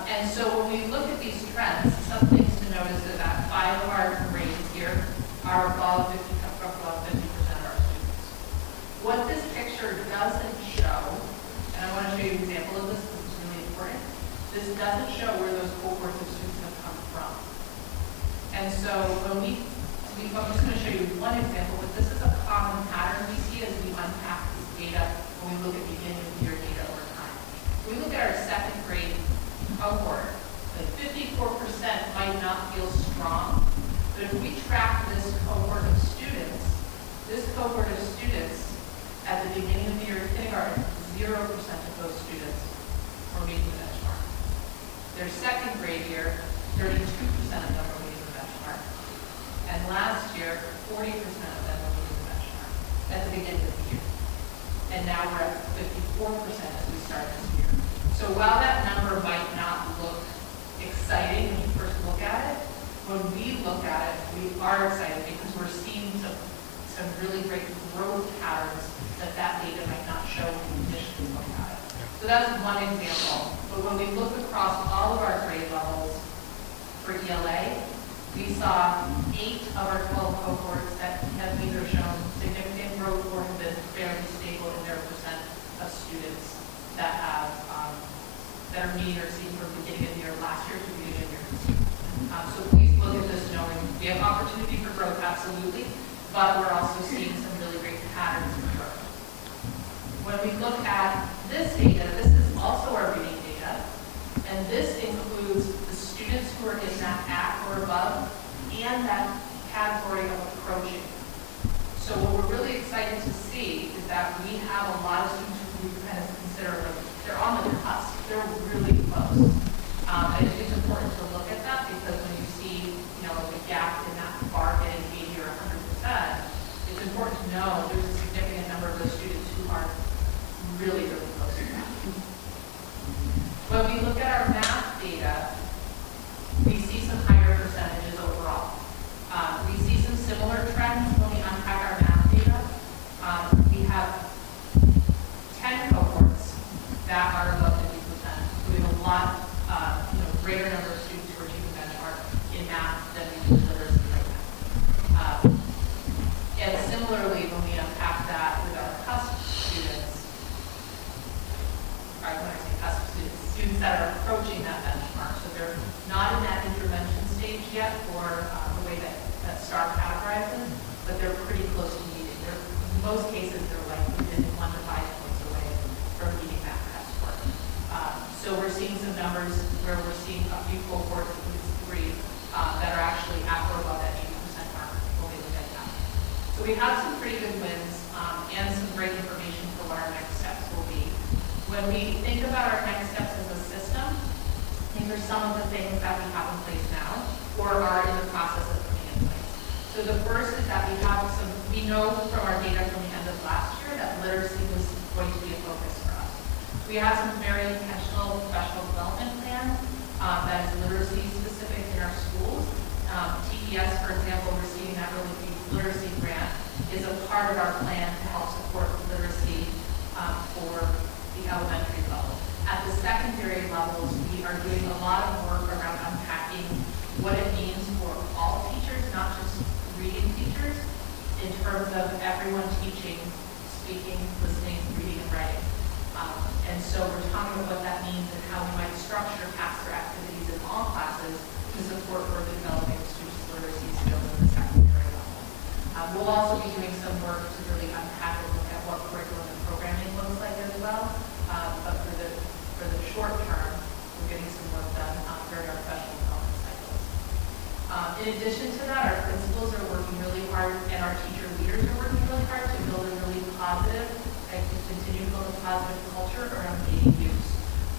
And so when we look at these trends, some things to notice is that 5 of our grades here are above 50% of our students. What this picture doesn't show, and I want to show you an example of this, this is really important, this doesn't show where those cohorts of students have come from. And so when I'm just going to show you one example, but this is a common pattern we see as we unpack this data when we look at beginning of year data over time. When we look at our second grade cohort, like 54% might not feel strong, but if we track this cohort of students at the beginning of the year in kindergarten, 0% of those students were meeting the benchmark. Their second grade year, 32% of them were meeting the benchmark. And last year, 40% of them were meeting the benchmark at the beginning of the year. And now we're at 54% as we start this year. So while that number might not look exciting when you first look at it, when we look at it, we are excited because we're seeing some really great growth patterns that data might not show when you initially look at it. So that's one example. But when we look across all of our grade levels for ELA, we saw 8 of our 12 cohorts that have either shown significant growth or have been fairly stable in their percent of students that have that are meeting or exceeding from beginning of the year last year to beginning of the year. So please look at this knowing we have opportunity for growth, absolutely, but we're also seeing some really great patterns of growth. When we look at this data, this is also our reading data, and this includes the students who are in that at or above and that category of approaching. So what we're really excited to see is that we have a lot of students who we kind of consider like they're on the cusp, they're really close. And it's important to look at that because when you see, the gap in that bar getting 80 or 100%, it's important to know there's a significant number of those students who are really, really close to that. When we look at our math data, we see some higher percentages overall. We see some similar trends when we unpack our math data. We have 10 cohorts that are above 50%. So we have a lot, greater number of students who are achieving benchmark in math than we do in literacy right now. And similarly, when we unpack that with our CUSP students, or when I say CUSP students, students that are approaching that benchmark, so they're not in that intervention stage yet for the way that STAR categorizes, but they're pretty close to meeting. In most cases, they're like within 1 to 5 points away from meeting that CUSP score. So we're seeing some numbers where we're seeing a few cohorts, at least 3, that are actually at or above that 80% mark when we look at that. So we have some pretty good wins and some great information for what our next steps will be. When we think about our next steps as a system, these are some of the things that we have in place now or are in the process of putting in place. So the first is that we know from our data from the end of last year that literacy was going to be a focus for us. We have some very intentional professional development plans that is literacy specific in our schools. TES, for example, receiving that Early Youth Literacy Grant is a part of our plan to help support literacy for the elementary level. At the secondary levels, we are doing a lot of work around unpacking what it means for all teachers, not just reading teachers, in terms of everyone teaching, speaking, listening, reading, and writing. And so we're talking about what that means and how we might structure task or activities in all classes to support further developing students' literacy skills at the secondary level. We'll also be doing some work to really unpack and look at what curriculum and programming looks like as well. But for the short term, we're getting some work done during our professional development cycles. In addition to that, our principals are working really hard, and our teacher leaders are working really hard to build a really positive, and to continue to build a positive culture around data use.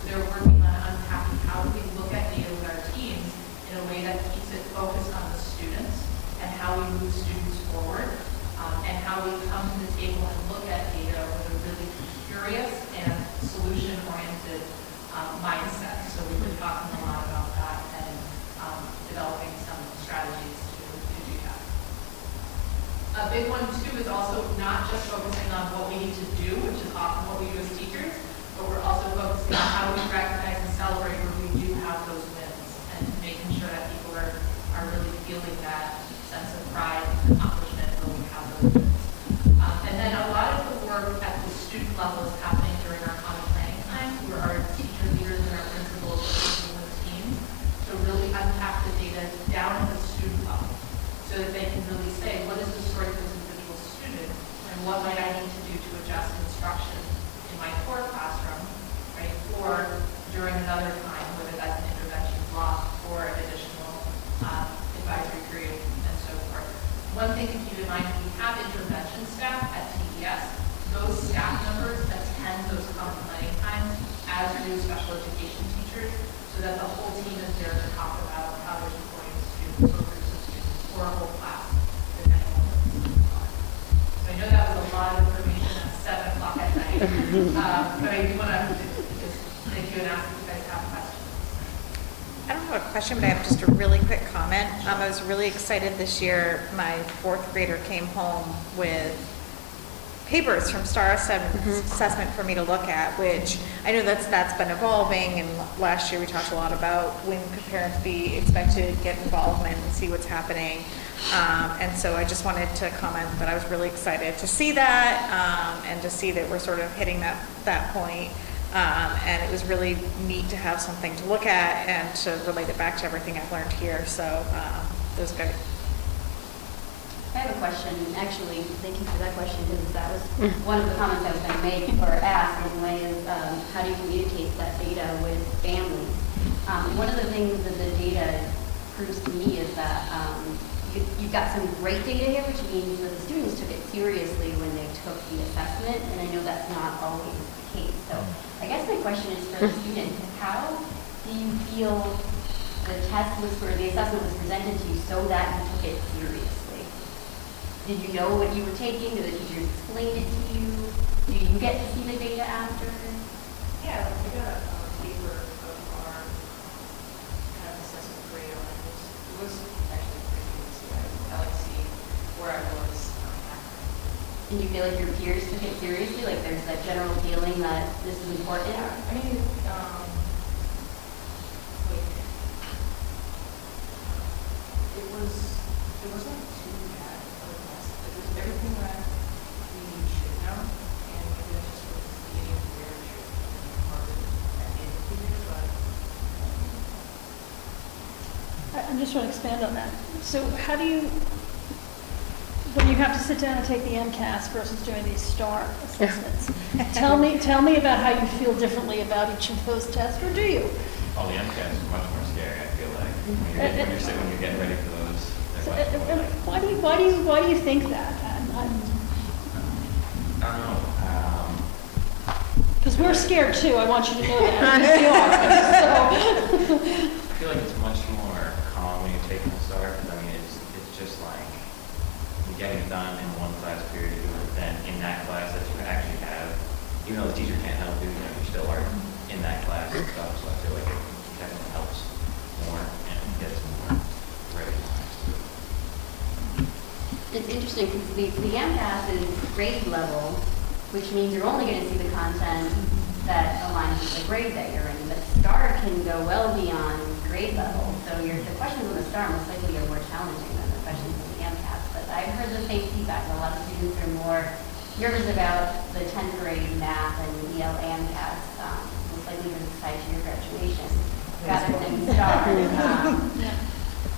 So they're working on unpacking how do we look at data with our teams in a way that keeps it focused on the students and how we move students forward, and how we come to the table and look at data with a really curious and solution-oriented mindset. So we've been talking a lot about that and developing some strategies to do that. A big one too is also not just focusing on what we need to do, which is often what we do as teachers, but we're also focusing on how we recognize and celebrate where we do have those wins and making sure that people are really feeling that sense of pride and accomplishment when we have those wins. And then a lot of the work at the student level is happening during our common planning time, where our teacher leaders and our principals are working with teams to really unpack the data down at the student level, so that they can really say, what is the story for this individual student, and what might I need to do to adjust instruction in my core classroom, right, or during another time, whether that's an intervention block or an additional advisory period, and so forth. One thing to keep in mind, we have intervention staff at TES. Those staff members attend those common planning times as do special education teachers, so that the whole team is there to talk about how they're supporting students or groups of students or a whole class, depending on what the students are. So I know that was a lot of information at 7 o'clock at night, but I do want to just thank you and ask if you guys have questions. I don't have a question, but I have just a really quick comment. I was really excited this year. My 4th grader came home with papers from STAR assessment for me to look at, which I know that's been evolving, and last year we talked a lot about when could parents be expected to get involvement and see what's happening. And so I just wanted to comment that I was really excited to see that, and to see that we're sort of hitting that point. And it was really neat to have something to look at and to relate it back to everything I've learned here. So it was good. I have a question, actually, thank you for that question, because that was one of the comments I was going to make, or ask anyway, is how do you communicate that data with families? One of the things that the data proves to me is that you've got some great data here, which means that the students took it seriously when they took the assessment, and I know that's not always the case. So I guess my question is for the students, how do you feel the test was, or the assessment was presented to you so that you took it seriously? Did you know what you were taking? Did the teachers explain it to you? Do you get to see the data after? Yeah, we got a paper of our kind of assessment grade on it. It was actually pretty good to see. I like to see where I was after. And you feel like your peers took it seriously? Like there's that general feeling that this is important? Yeah, I mean, it wasn't too bad of a test. It was everything that we should know, and maybe that's just what the beginning of the year should be harder at the end of the year, but I'm just trying to expand on that. So how do you, when you have to sit down and take the MCAS versus doing these STAR assessments, tell me about how you feel differently about each of those tests, or do you? Oh, the MCAS is much more scary, I feel like. When you're getting ready for those, they're much more like, Why do you think that? I don't know. Because we're scared too. I want you to know that. We are. So. I feel like it's much more calm when you're taking the STAR, because I mean, it's just like you're getting it done in one class period, then in that class that you actually have, even though the teacher can't help you, you still are in that class and stuff. So I feel like it definitely helps more and gets more recognized. It's interesting because the MCAS is grade level, which means you're only going to see the content that aligns with the grade that you're in. But STAR can go well beyond grade level. So the questions on the STAR most likely are more challenging than the questions on the MCAS. But I've heard the same feedback. A lot of students are more nervous about the 10th grade math and EL MCAS, most likely because it's tied to your graduation, rather than STAR.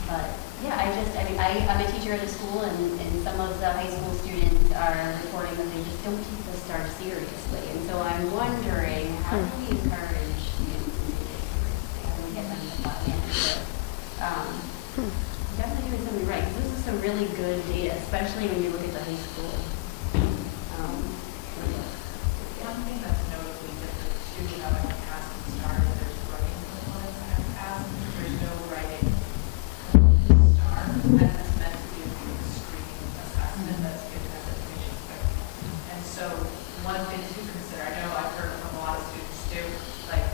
But yeah, I'm a teacher at a school, and some of the high school students are reporting that they just don't take the STAR seriously. And so I'm wondering, how do we encourage students to take it seriously? How do we get them to buy in? So, definitely doing something right. 'Cause this is some really good data, especially when you look at the high school. One thing that's notably different too about MCAS and STAR is there's writing components in MCAS. There's no writing in STAR, and that's meant to be a screening assessment that's given as information quick. And so one thing to consider, I know I've heard from a lot of students too, like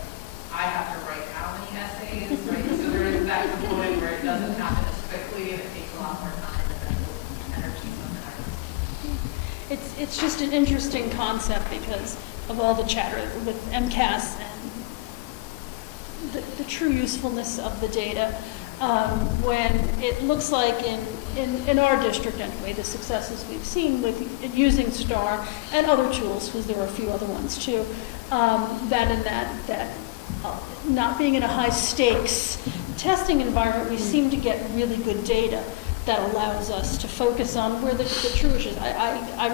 I have to write how many essays, right? So there is that component where it doesn't happen as quickly and it takes a lot more time and mental energy sometimes. It's just an interesting concept because of all the chatter with MCAS and the true usefulness of the data. When it looks like in our district anyway, the successes we've seen with using STAR and other tools, because there are a few other ones too, that not being in a high stakes testing environment, we seem to get really good data that allows us to focus on where the true issues. I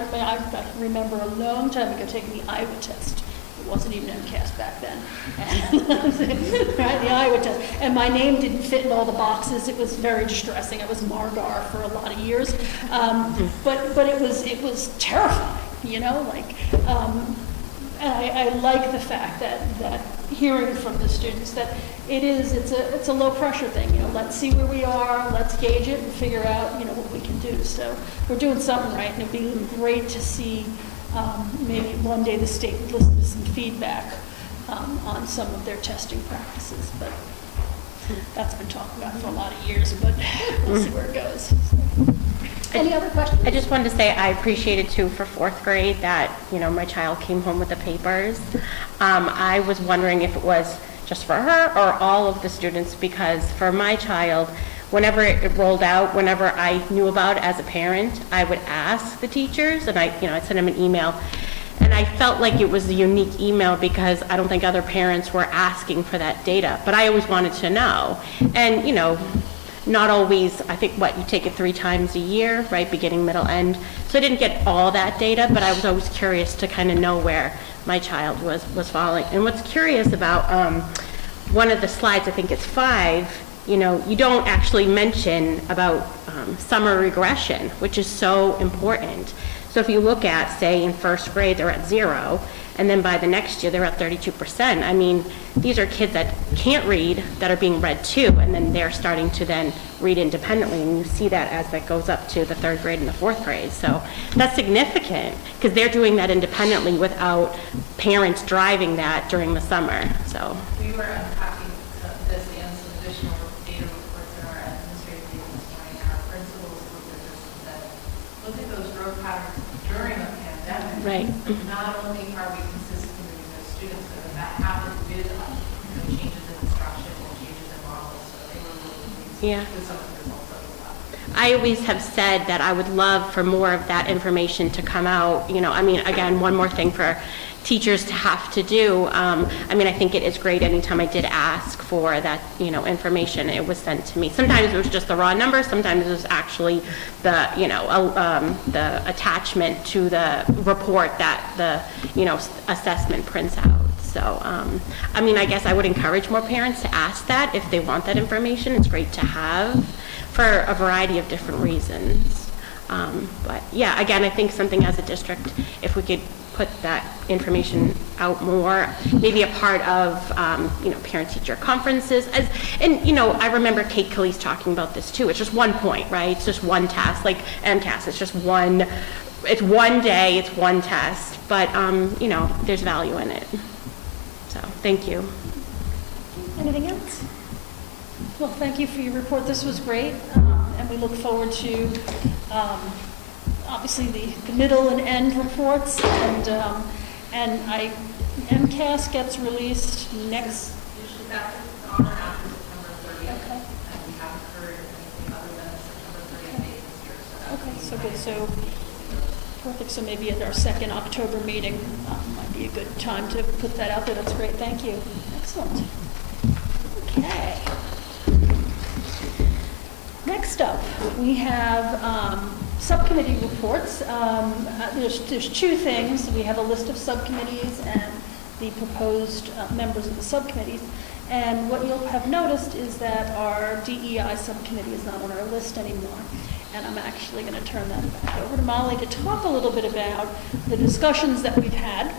remember a long time ago taking the Iowa test. It wasn't even MCAS back then. Right, the Iowa test. And my name didn't fit in all the boxes. It was very distressing. I was Margar for a lot of years. But it was terrifying, you know, like, and I like the fact that hearing from the students that it's a low pressure thing, you know, let's see where we are, let's gauge it and figure out, you know, what we can do. So we're doing something right, and it'd be great to see maybe one day the state would listen to some feedback on some of their testing practices, but that's been talked about for a lot of years, but we'll see where it goes. Any other questions? I just wanted to say I appreciated too for fourth grade that, you know, my child came home with the papers. I was wondering if it was just for her or all of the students, because for my child, whenever it rolled out, whenever I knew about it as a parent, I would ask the teachers, and I'd send them an email. And I felt like it was a unique email because I don't think other parents were asking for that data, but I always wanted to know. And, you know, not always, I think, you take it 3 times a year, right, beginning, middle, end. So I didn't get all that data, but I was always curious to kind of know where my child was falling. And what's curious about one of the slides, I think it's 5, you know, you don't actually mention about summer regression, which is so important. So if you look at, say, in first grade, they're at 0, and then by the next year, they're at 32%. I mean, these are kids that can't read, that are being read to, and then they're starting to then read independently, and you see that as that goes up to the 3rd grade and the 4th grade. So that's significant, because they're doing that independently without parents driving that during the summer, so. We were unpacking this and some additional data reports in our administrative meeting this morning, and our principals looked at this and said, look at those growth patterns during the pandemic. Right. Not only are we consistently moving those students, but that happened with changes in instruction and changes in models, so they were really pleased with some of the results that we got. I always have said that I would love for more of that information to come out. You know, I mean, again, one more thing for teachers to have to do. I mean, I think it is great anytime I did ask for that, you know, information, it was sent to me. Sometimes it was just the raw number, sometimes it was actually the, you know, the attachment to the report that the, you know, assessment prints out. So, I mean, I guess I would encourage more parents to ask that if they want that information. It's great to have for a variety of different reasons. But yeah, again, I think something as a district, if we could put that information out more, maybe a part of, you know, parent-teacher conferences. And, you know, I remember Kate Calise talking about this too. It's just one point, right? It's just one test, like MCAS, it's just one, it's one day, it's one test, but, you know, there's value in it. So, thank you. Anything else? Well, thank you for your report. This was great, and we look forward to obviously the middle and end reports, and MCAS gets released next. Usually that's on or after September 30th, Okay. and we haven't heard anything other than the September 30th date this year. So Okay, so good. So perfect. So maybe at our second October meeting might be a good time to put that out there. That's great. Thank you. Excellent. Okay. Next up, we have subcommittee reports. There's 2 things. We have a list of subcommittees and the proposed members of the subcommittees. And what you'll have noticed is that our DEI subcommittee is not on our list anymore. And I'm actually going to turn that back over to Molly to talk a little bit about the discussions that we've had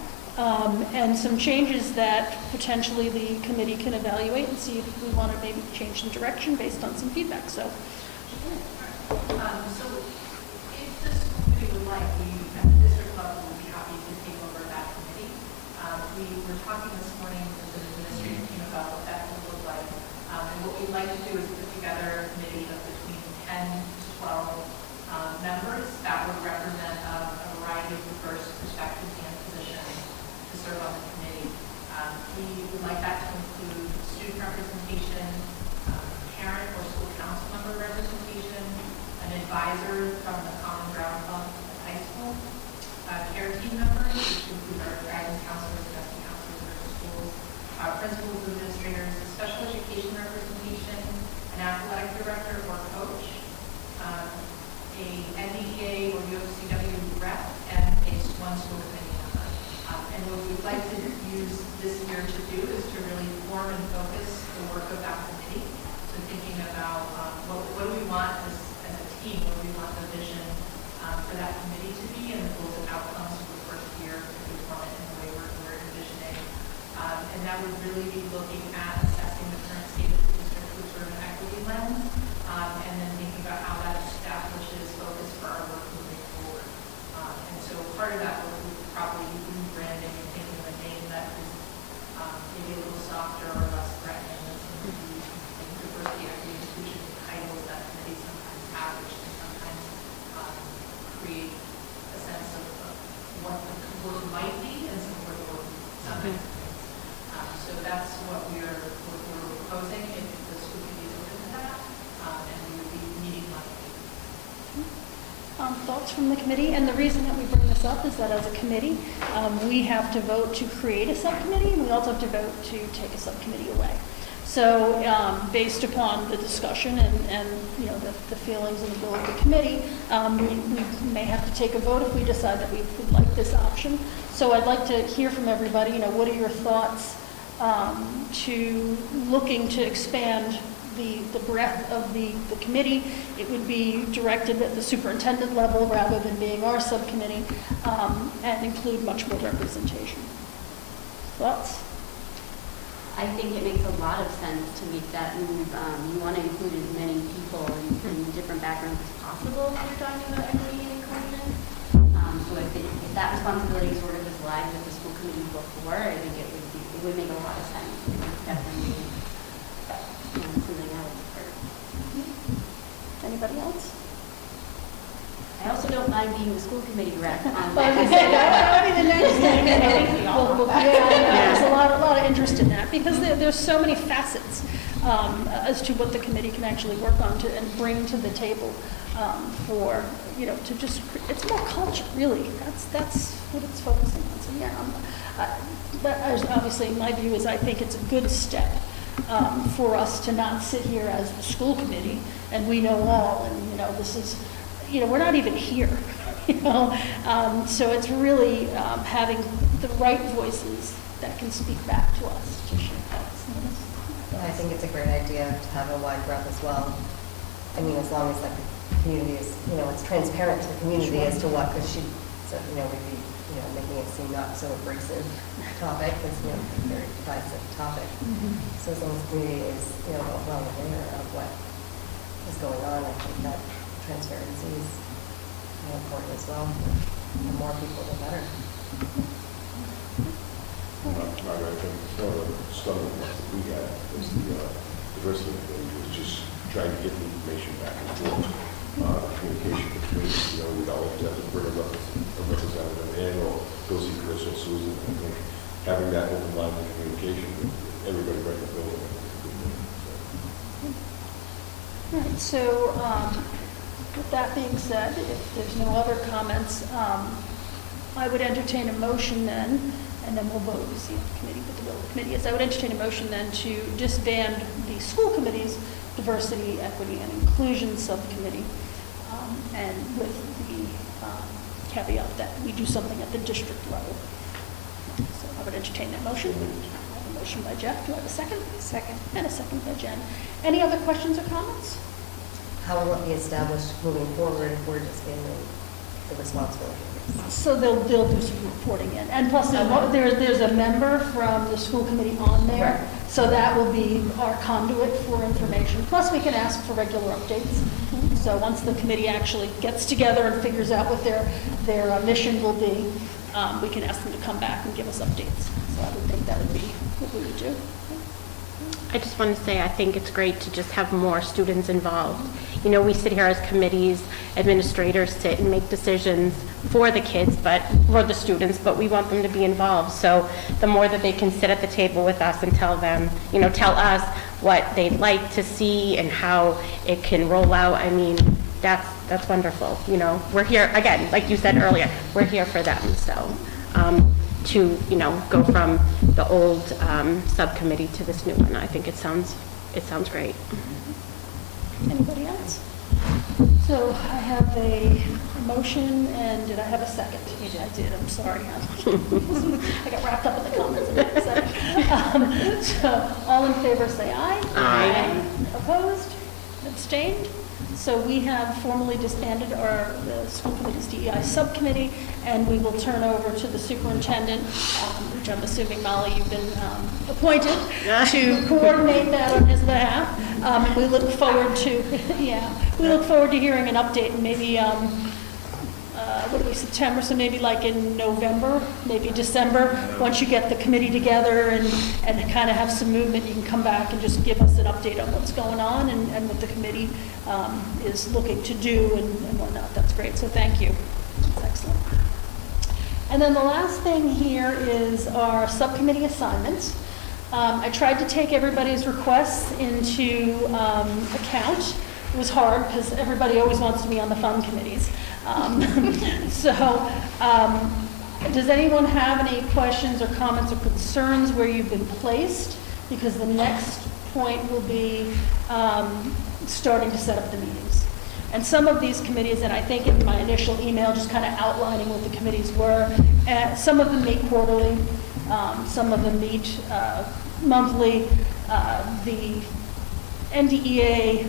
and some changes that potentially the committee can evaluate and see if we want to maybe change some direction based on some feedback. So, So if the school committee would like, we at the district level would be happy to take over that committee. We were talking this morning with the administrative team about what that would look like. And what we'd like to do is put together a committee of between 10 to 12 members that would represent a variety of diverse perspectives and positions to serve on the committee. We would like that to include student representation, parent or school council member representation, an advisor from the Common Ground Club at high school, care team members, which include our guidance counselors, testing counselors in our schools, principals, administrators, special education representation, an athletic director or coach, a NDEA or UFCW rep, and one school committee member. And what we'd like to use this year to do is to really form and focus the work of that committee. So thinking about what do we want as a team, what do we want the vision for that committee to be, and the goals and outcomes for the first year if we form it in the way we're envisioning. And that would really be looking at assessing the current state of the district with sort of an equity lens, and then thinking about how that establishes focus for our work moving forward. And so part of that work would probably be rebranding and thinking of a name that is maybe a little softer or less threatening than some of the diversity, equity, inclusion titles that committees sometimes have, which can sometimes create a sense of what the work might be and some of the work sometimes is. So that's what we're proposing if the school committee is open to that, and we would be meeting monthly. thoughts from the committee? And the reason that we bring this up is that as a committee, we have to vote to create a subcommittee, and we also have to vote to take a subcommittee away. So based upon the discussion and you know, the feelings and the will of the committee, we may have to take a vote if we decide that we would like this option. So I'd like to hear from everybody, you know, what are your thoughts to looking to expand the breadth of the committee? It would be directed at the superintendent level rather than being our subcommittee, and include much more representation. Thoughts? I think it makes a lot of sense to make that move. You want to include as many people in different backgrounds as possible when you're talking about equity and inclusion. So if that responsibility sort of is lied with the school committee before, I think it would make a lot of sense. It would definitely be something I would prefer. Anybody else? I also don't mind being the school committee rep on Well, that. that would be the next thing. There's a lot of interest in that because there's so many facets as to what the committee can actually work on to and bring to the table for, you know, to just, it's more culture, really. That's what it's focusing on. So, yeah, but obviously my view is I think it's a good step for us to not sit here as the school committee and we know all, and, you know, this is, you know, we're not even here, you know, so it's really having the right voices that can speak back to us to share thoughts. I think it's a great idea to have a wide breadth as well. I mean, as long as like the community is, you know, it's transparent to the community as to what, because so, you know, we'd be, you know, making it seem not so abrasive topic, because, you know, it's a very divisive topic. So as long as the community is, you know, well aware of what is going on, I think that transparency is important as well. The more people, the better. I think one of the stumbling blocks that we had was the diversity thing, was just trying to get the information back and forth, communication between, you know, we'd always have to bring a representative in, or go see Chris or Susan. I think having that open line of communication with everybody right in the building is a good thing. All right, so with that being said, if there's no other comments, I would entertain a motion then, and then we'll vote to see if the committee, what the will of the committee is. I would entertain a motion then to disband the school committee's diversity, equity, and inclusion subcommittee, and with the caveat that we do something at the district level. So I would entertain that motion. A motion by Jeff. Do I have a second? Second. And a second by Jen. Any other questions or comments? How will it be established moving forward if we're just given the responsibility? So they'll do some reporting in. And plus, there's a member from the school committee on there. Right. So that will be our conduit for information. Plus, we can ask for regular updates. So once the committee actually gets together and figures out what their mission will be, we can ask them to come back and give us updates. So I would think that would be what we would do. I just want to say, I think it's great to just have more students involved. You know, we sit here as committees, administrators sit and make decisions for the kids, for the students, but we want them to be involved. So the more that they can sit at the table with us and tell us what they'd like to see and how it can roll out, I mean, that's wonderful. You know, we're here, again, like you said earlier, we're here for them. So to, go from the old subcommittee to this new one, I think it sounds great. Anybody else? So I have a motion, and did I have a second? I did, I'm sorry. I got wrapped up in the comments. So all in favor say aye. Aye. Opposed? Abstained? So we have formally disbanded the school committee's DEI subcommittee, and we will turn over to the superintendent, which I'm assuming, Molly, you've been appointed to coordinate that on his behalf. And we look forward to, we look forward to hearing an update, and maybe, September, so maybe like in November, maybe December, once you get the committee together and kind of have some movement, you can come back and just give us an update on what's going on and what the committee is looking to do and whatnot. That's great, so thank you. That's excellent. And then the last thing here is our subcommittee assignments. I tried to take everybody's requests into account. It was hard because everybody always wants to be on the fun committees. Does anyone have any questions or comments or concerns where you've been placed? Because the next point will be starting to set up the meetings. And some of these committees, and I think in my initial email, just kind of outlining what the committees were, some of them meet quarterly, some of them meet monthly. The NDEA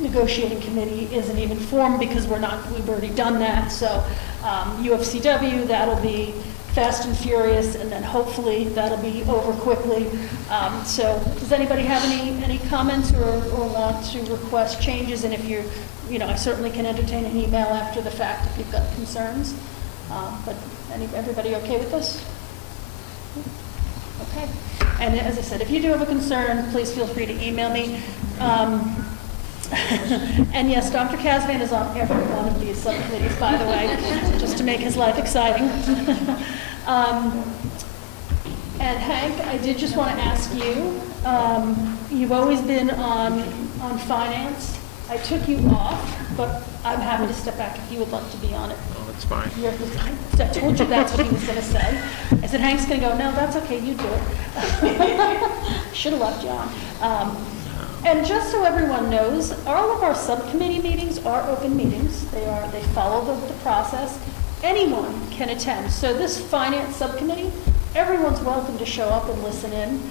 negotiating committee isn't even formed because we've already done that. So UFCW, that'll be fast and furious, and then hopefully that'll be over quickly. So does anybody have any comments or want to request changes? And if I certainly can entertain an email after the fact if you've got concerns. But everybody okay with this? Okay. And as I said, if you do have a concern, please feel free to email me. And yes, Dr. Kasvan is on every one of these subcommittees, by the way, just to make his life exciting. And Hank, I did just want to ask you, you've always been on finance. I took you off, but I'm happy to step back if you would like to be on it. Oh, that's fine. I told you that's what he was going to say. I said, Hank's going to go, no, that's okay, you do it. Should have left you on. And just so everyone knows, all of our subcommittee meetings are open meetings. They follow the process. Anyone can attend. So this finance subcommittee, everyone's welcome to show up and listen in.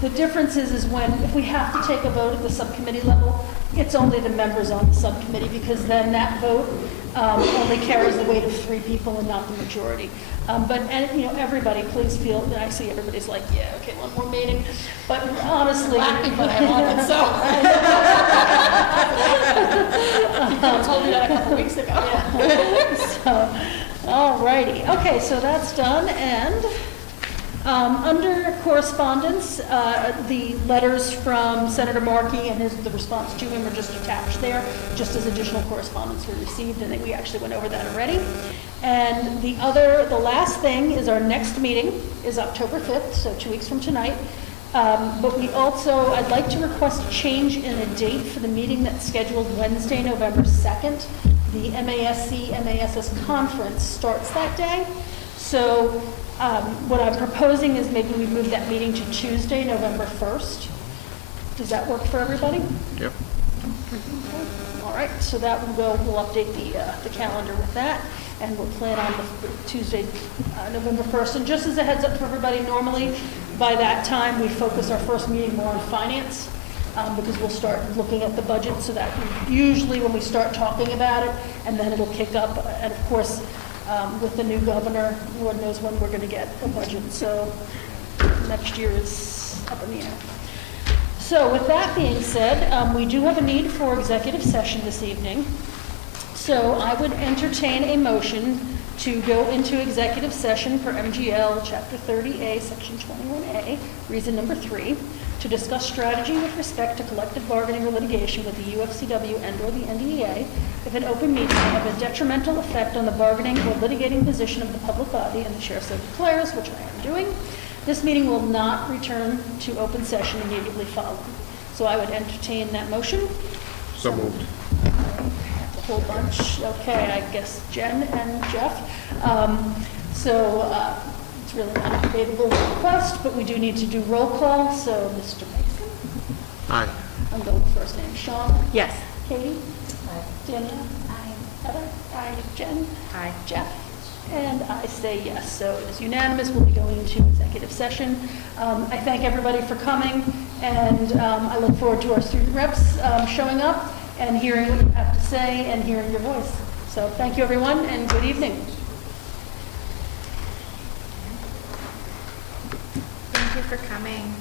The difference is if we have to take a vote at the subcommittee level, it's only the members on the subcommittee, because then that vote only carries the weight of 3 people and not the majority. But everybody, please feel. I see everybody's like, yeah, okay, one more meeting. But honestly, But I'm on it, so. People told me that a couple weeks ago. Yeah. So, all righty. Okay, so that's done. And under correspondence, the letters from Senator Markey and the response to him are just attached there, just as additional correspondence we received, and we actually went over that already. And the last thing is our next meeting is October 5th, so 2 weeks from tonight. But I'd like to request a change in a date for the meeting that's scheduled Wednesday, November 2nd. The MASC-MASS conference starts that day. So what I'm proposing is maybe we move that meeting to Tuesday, November 1st. Does that work for everybody? Yep. All right, so that we'll update the calendar with that, and we'll plan on the Tuesday, November 1st. And just as a heads up for everybody, normally By that time, we focus our first meeting more on finance, because we'll start looking at the budget, so that usually when we start talking about it, and then it'll kick up. And of course, with the new governor, Lord knows when we're going to get a budget, so next year is up in the air. So with that being said, we do have a need for executive session this evening. So I would entertain a motion to go into executive session for MGL Chapter 30A, Section 21A, reason number 3, to discuss strategy with respect to collective bargaining or litigation with the UFCW and/or the NDEA if an open meeting may have a detrimental effect on the bargaining or litigating position of the public body, and the chair so declares, which I am doing. This meeting will not return to open session immediately following. So I would entertain that motion. So moved. A whole bunch. Okay, I guess Jen and Jeff. It's really not a debatable request, but we do need to do roll call. So Mr. Mason? Aye. I'm going with first name. Sean? Yes. Katie? Danielle? Aye. Heather? Aye. Jen? Aye. Jeff? And I say yes. So it is unanimous. We'll be going into executive session. I thank everybody for coming, and I look forward to our student reps showing up and hearing what you have to say and hearing your voice. So thank you, everyone, and good evening. Thank you for coming.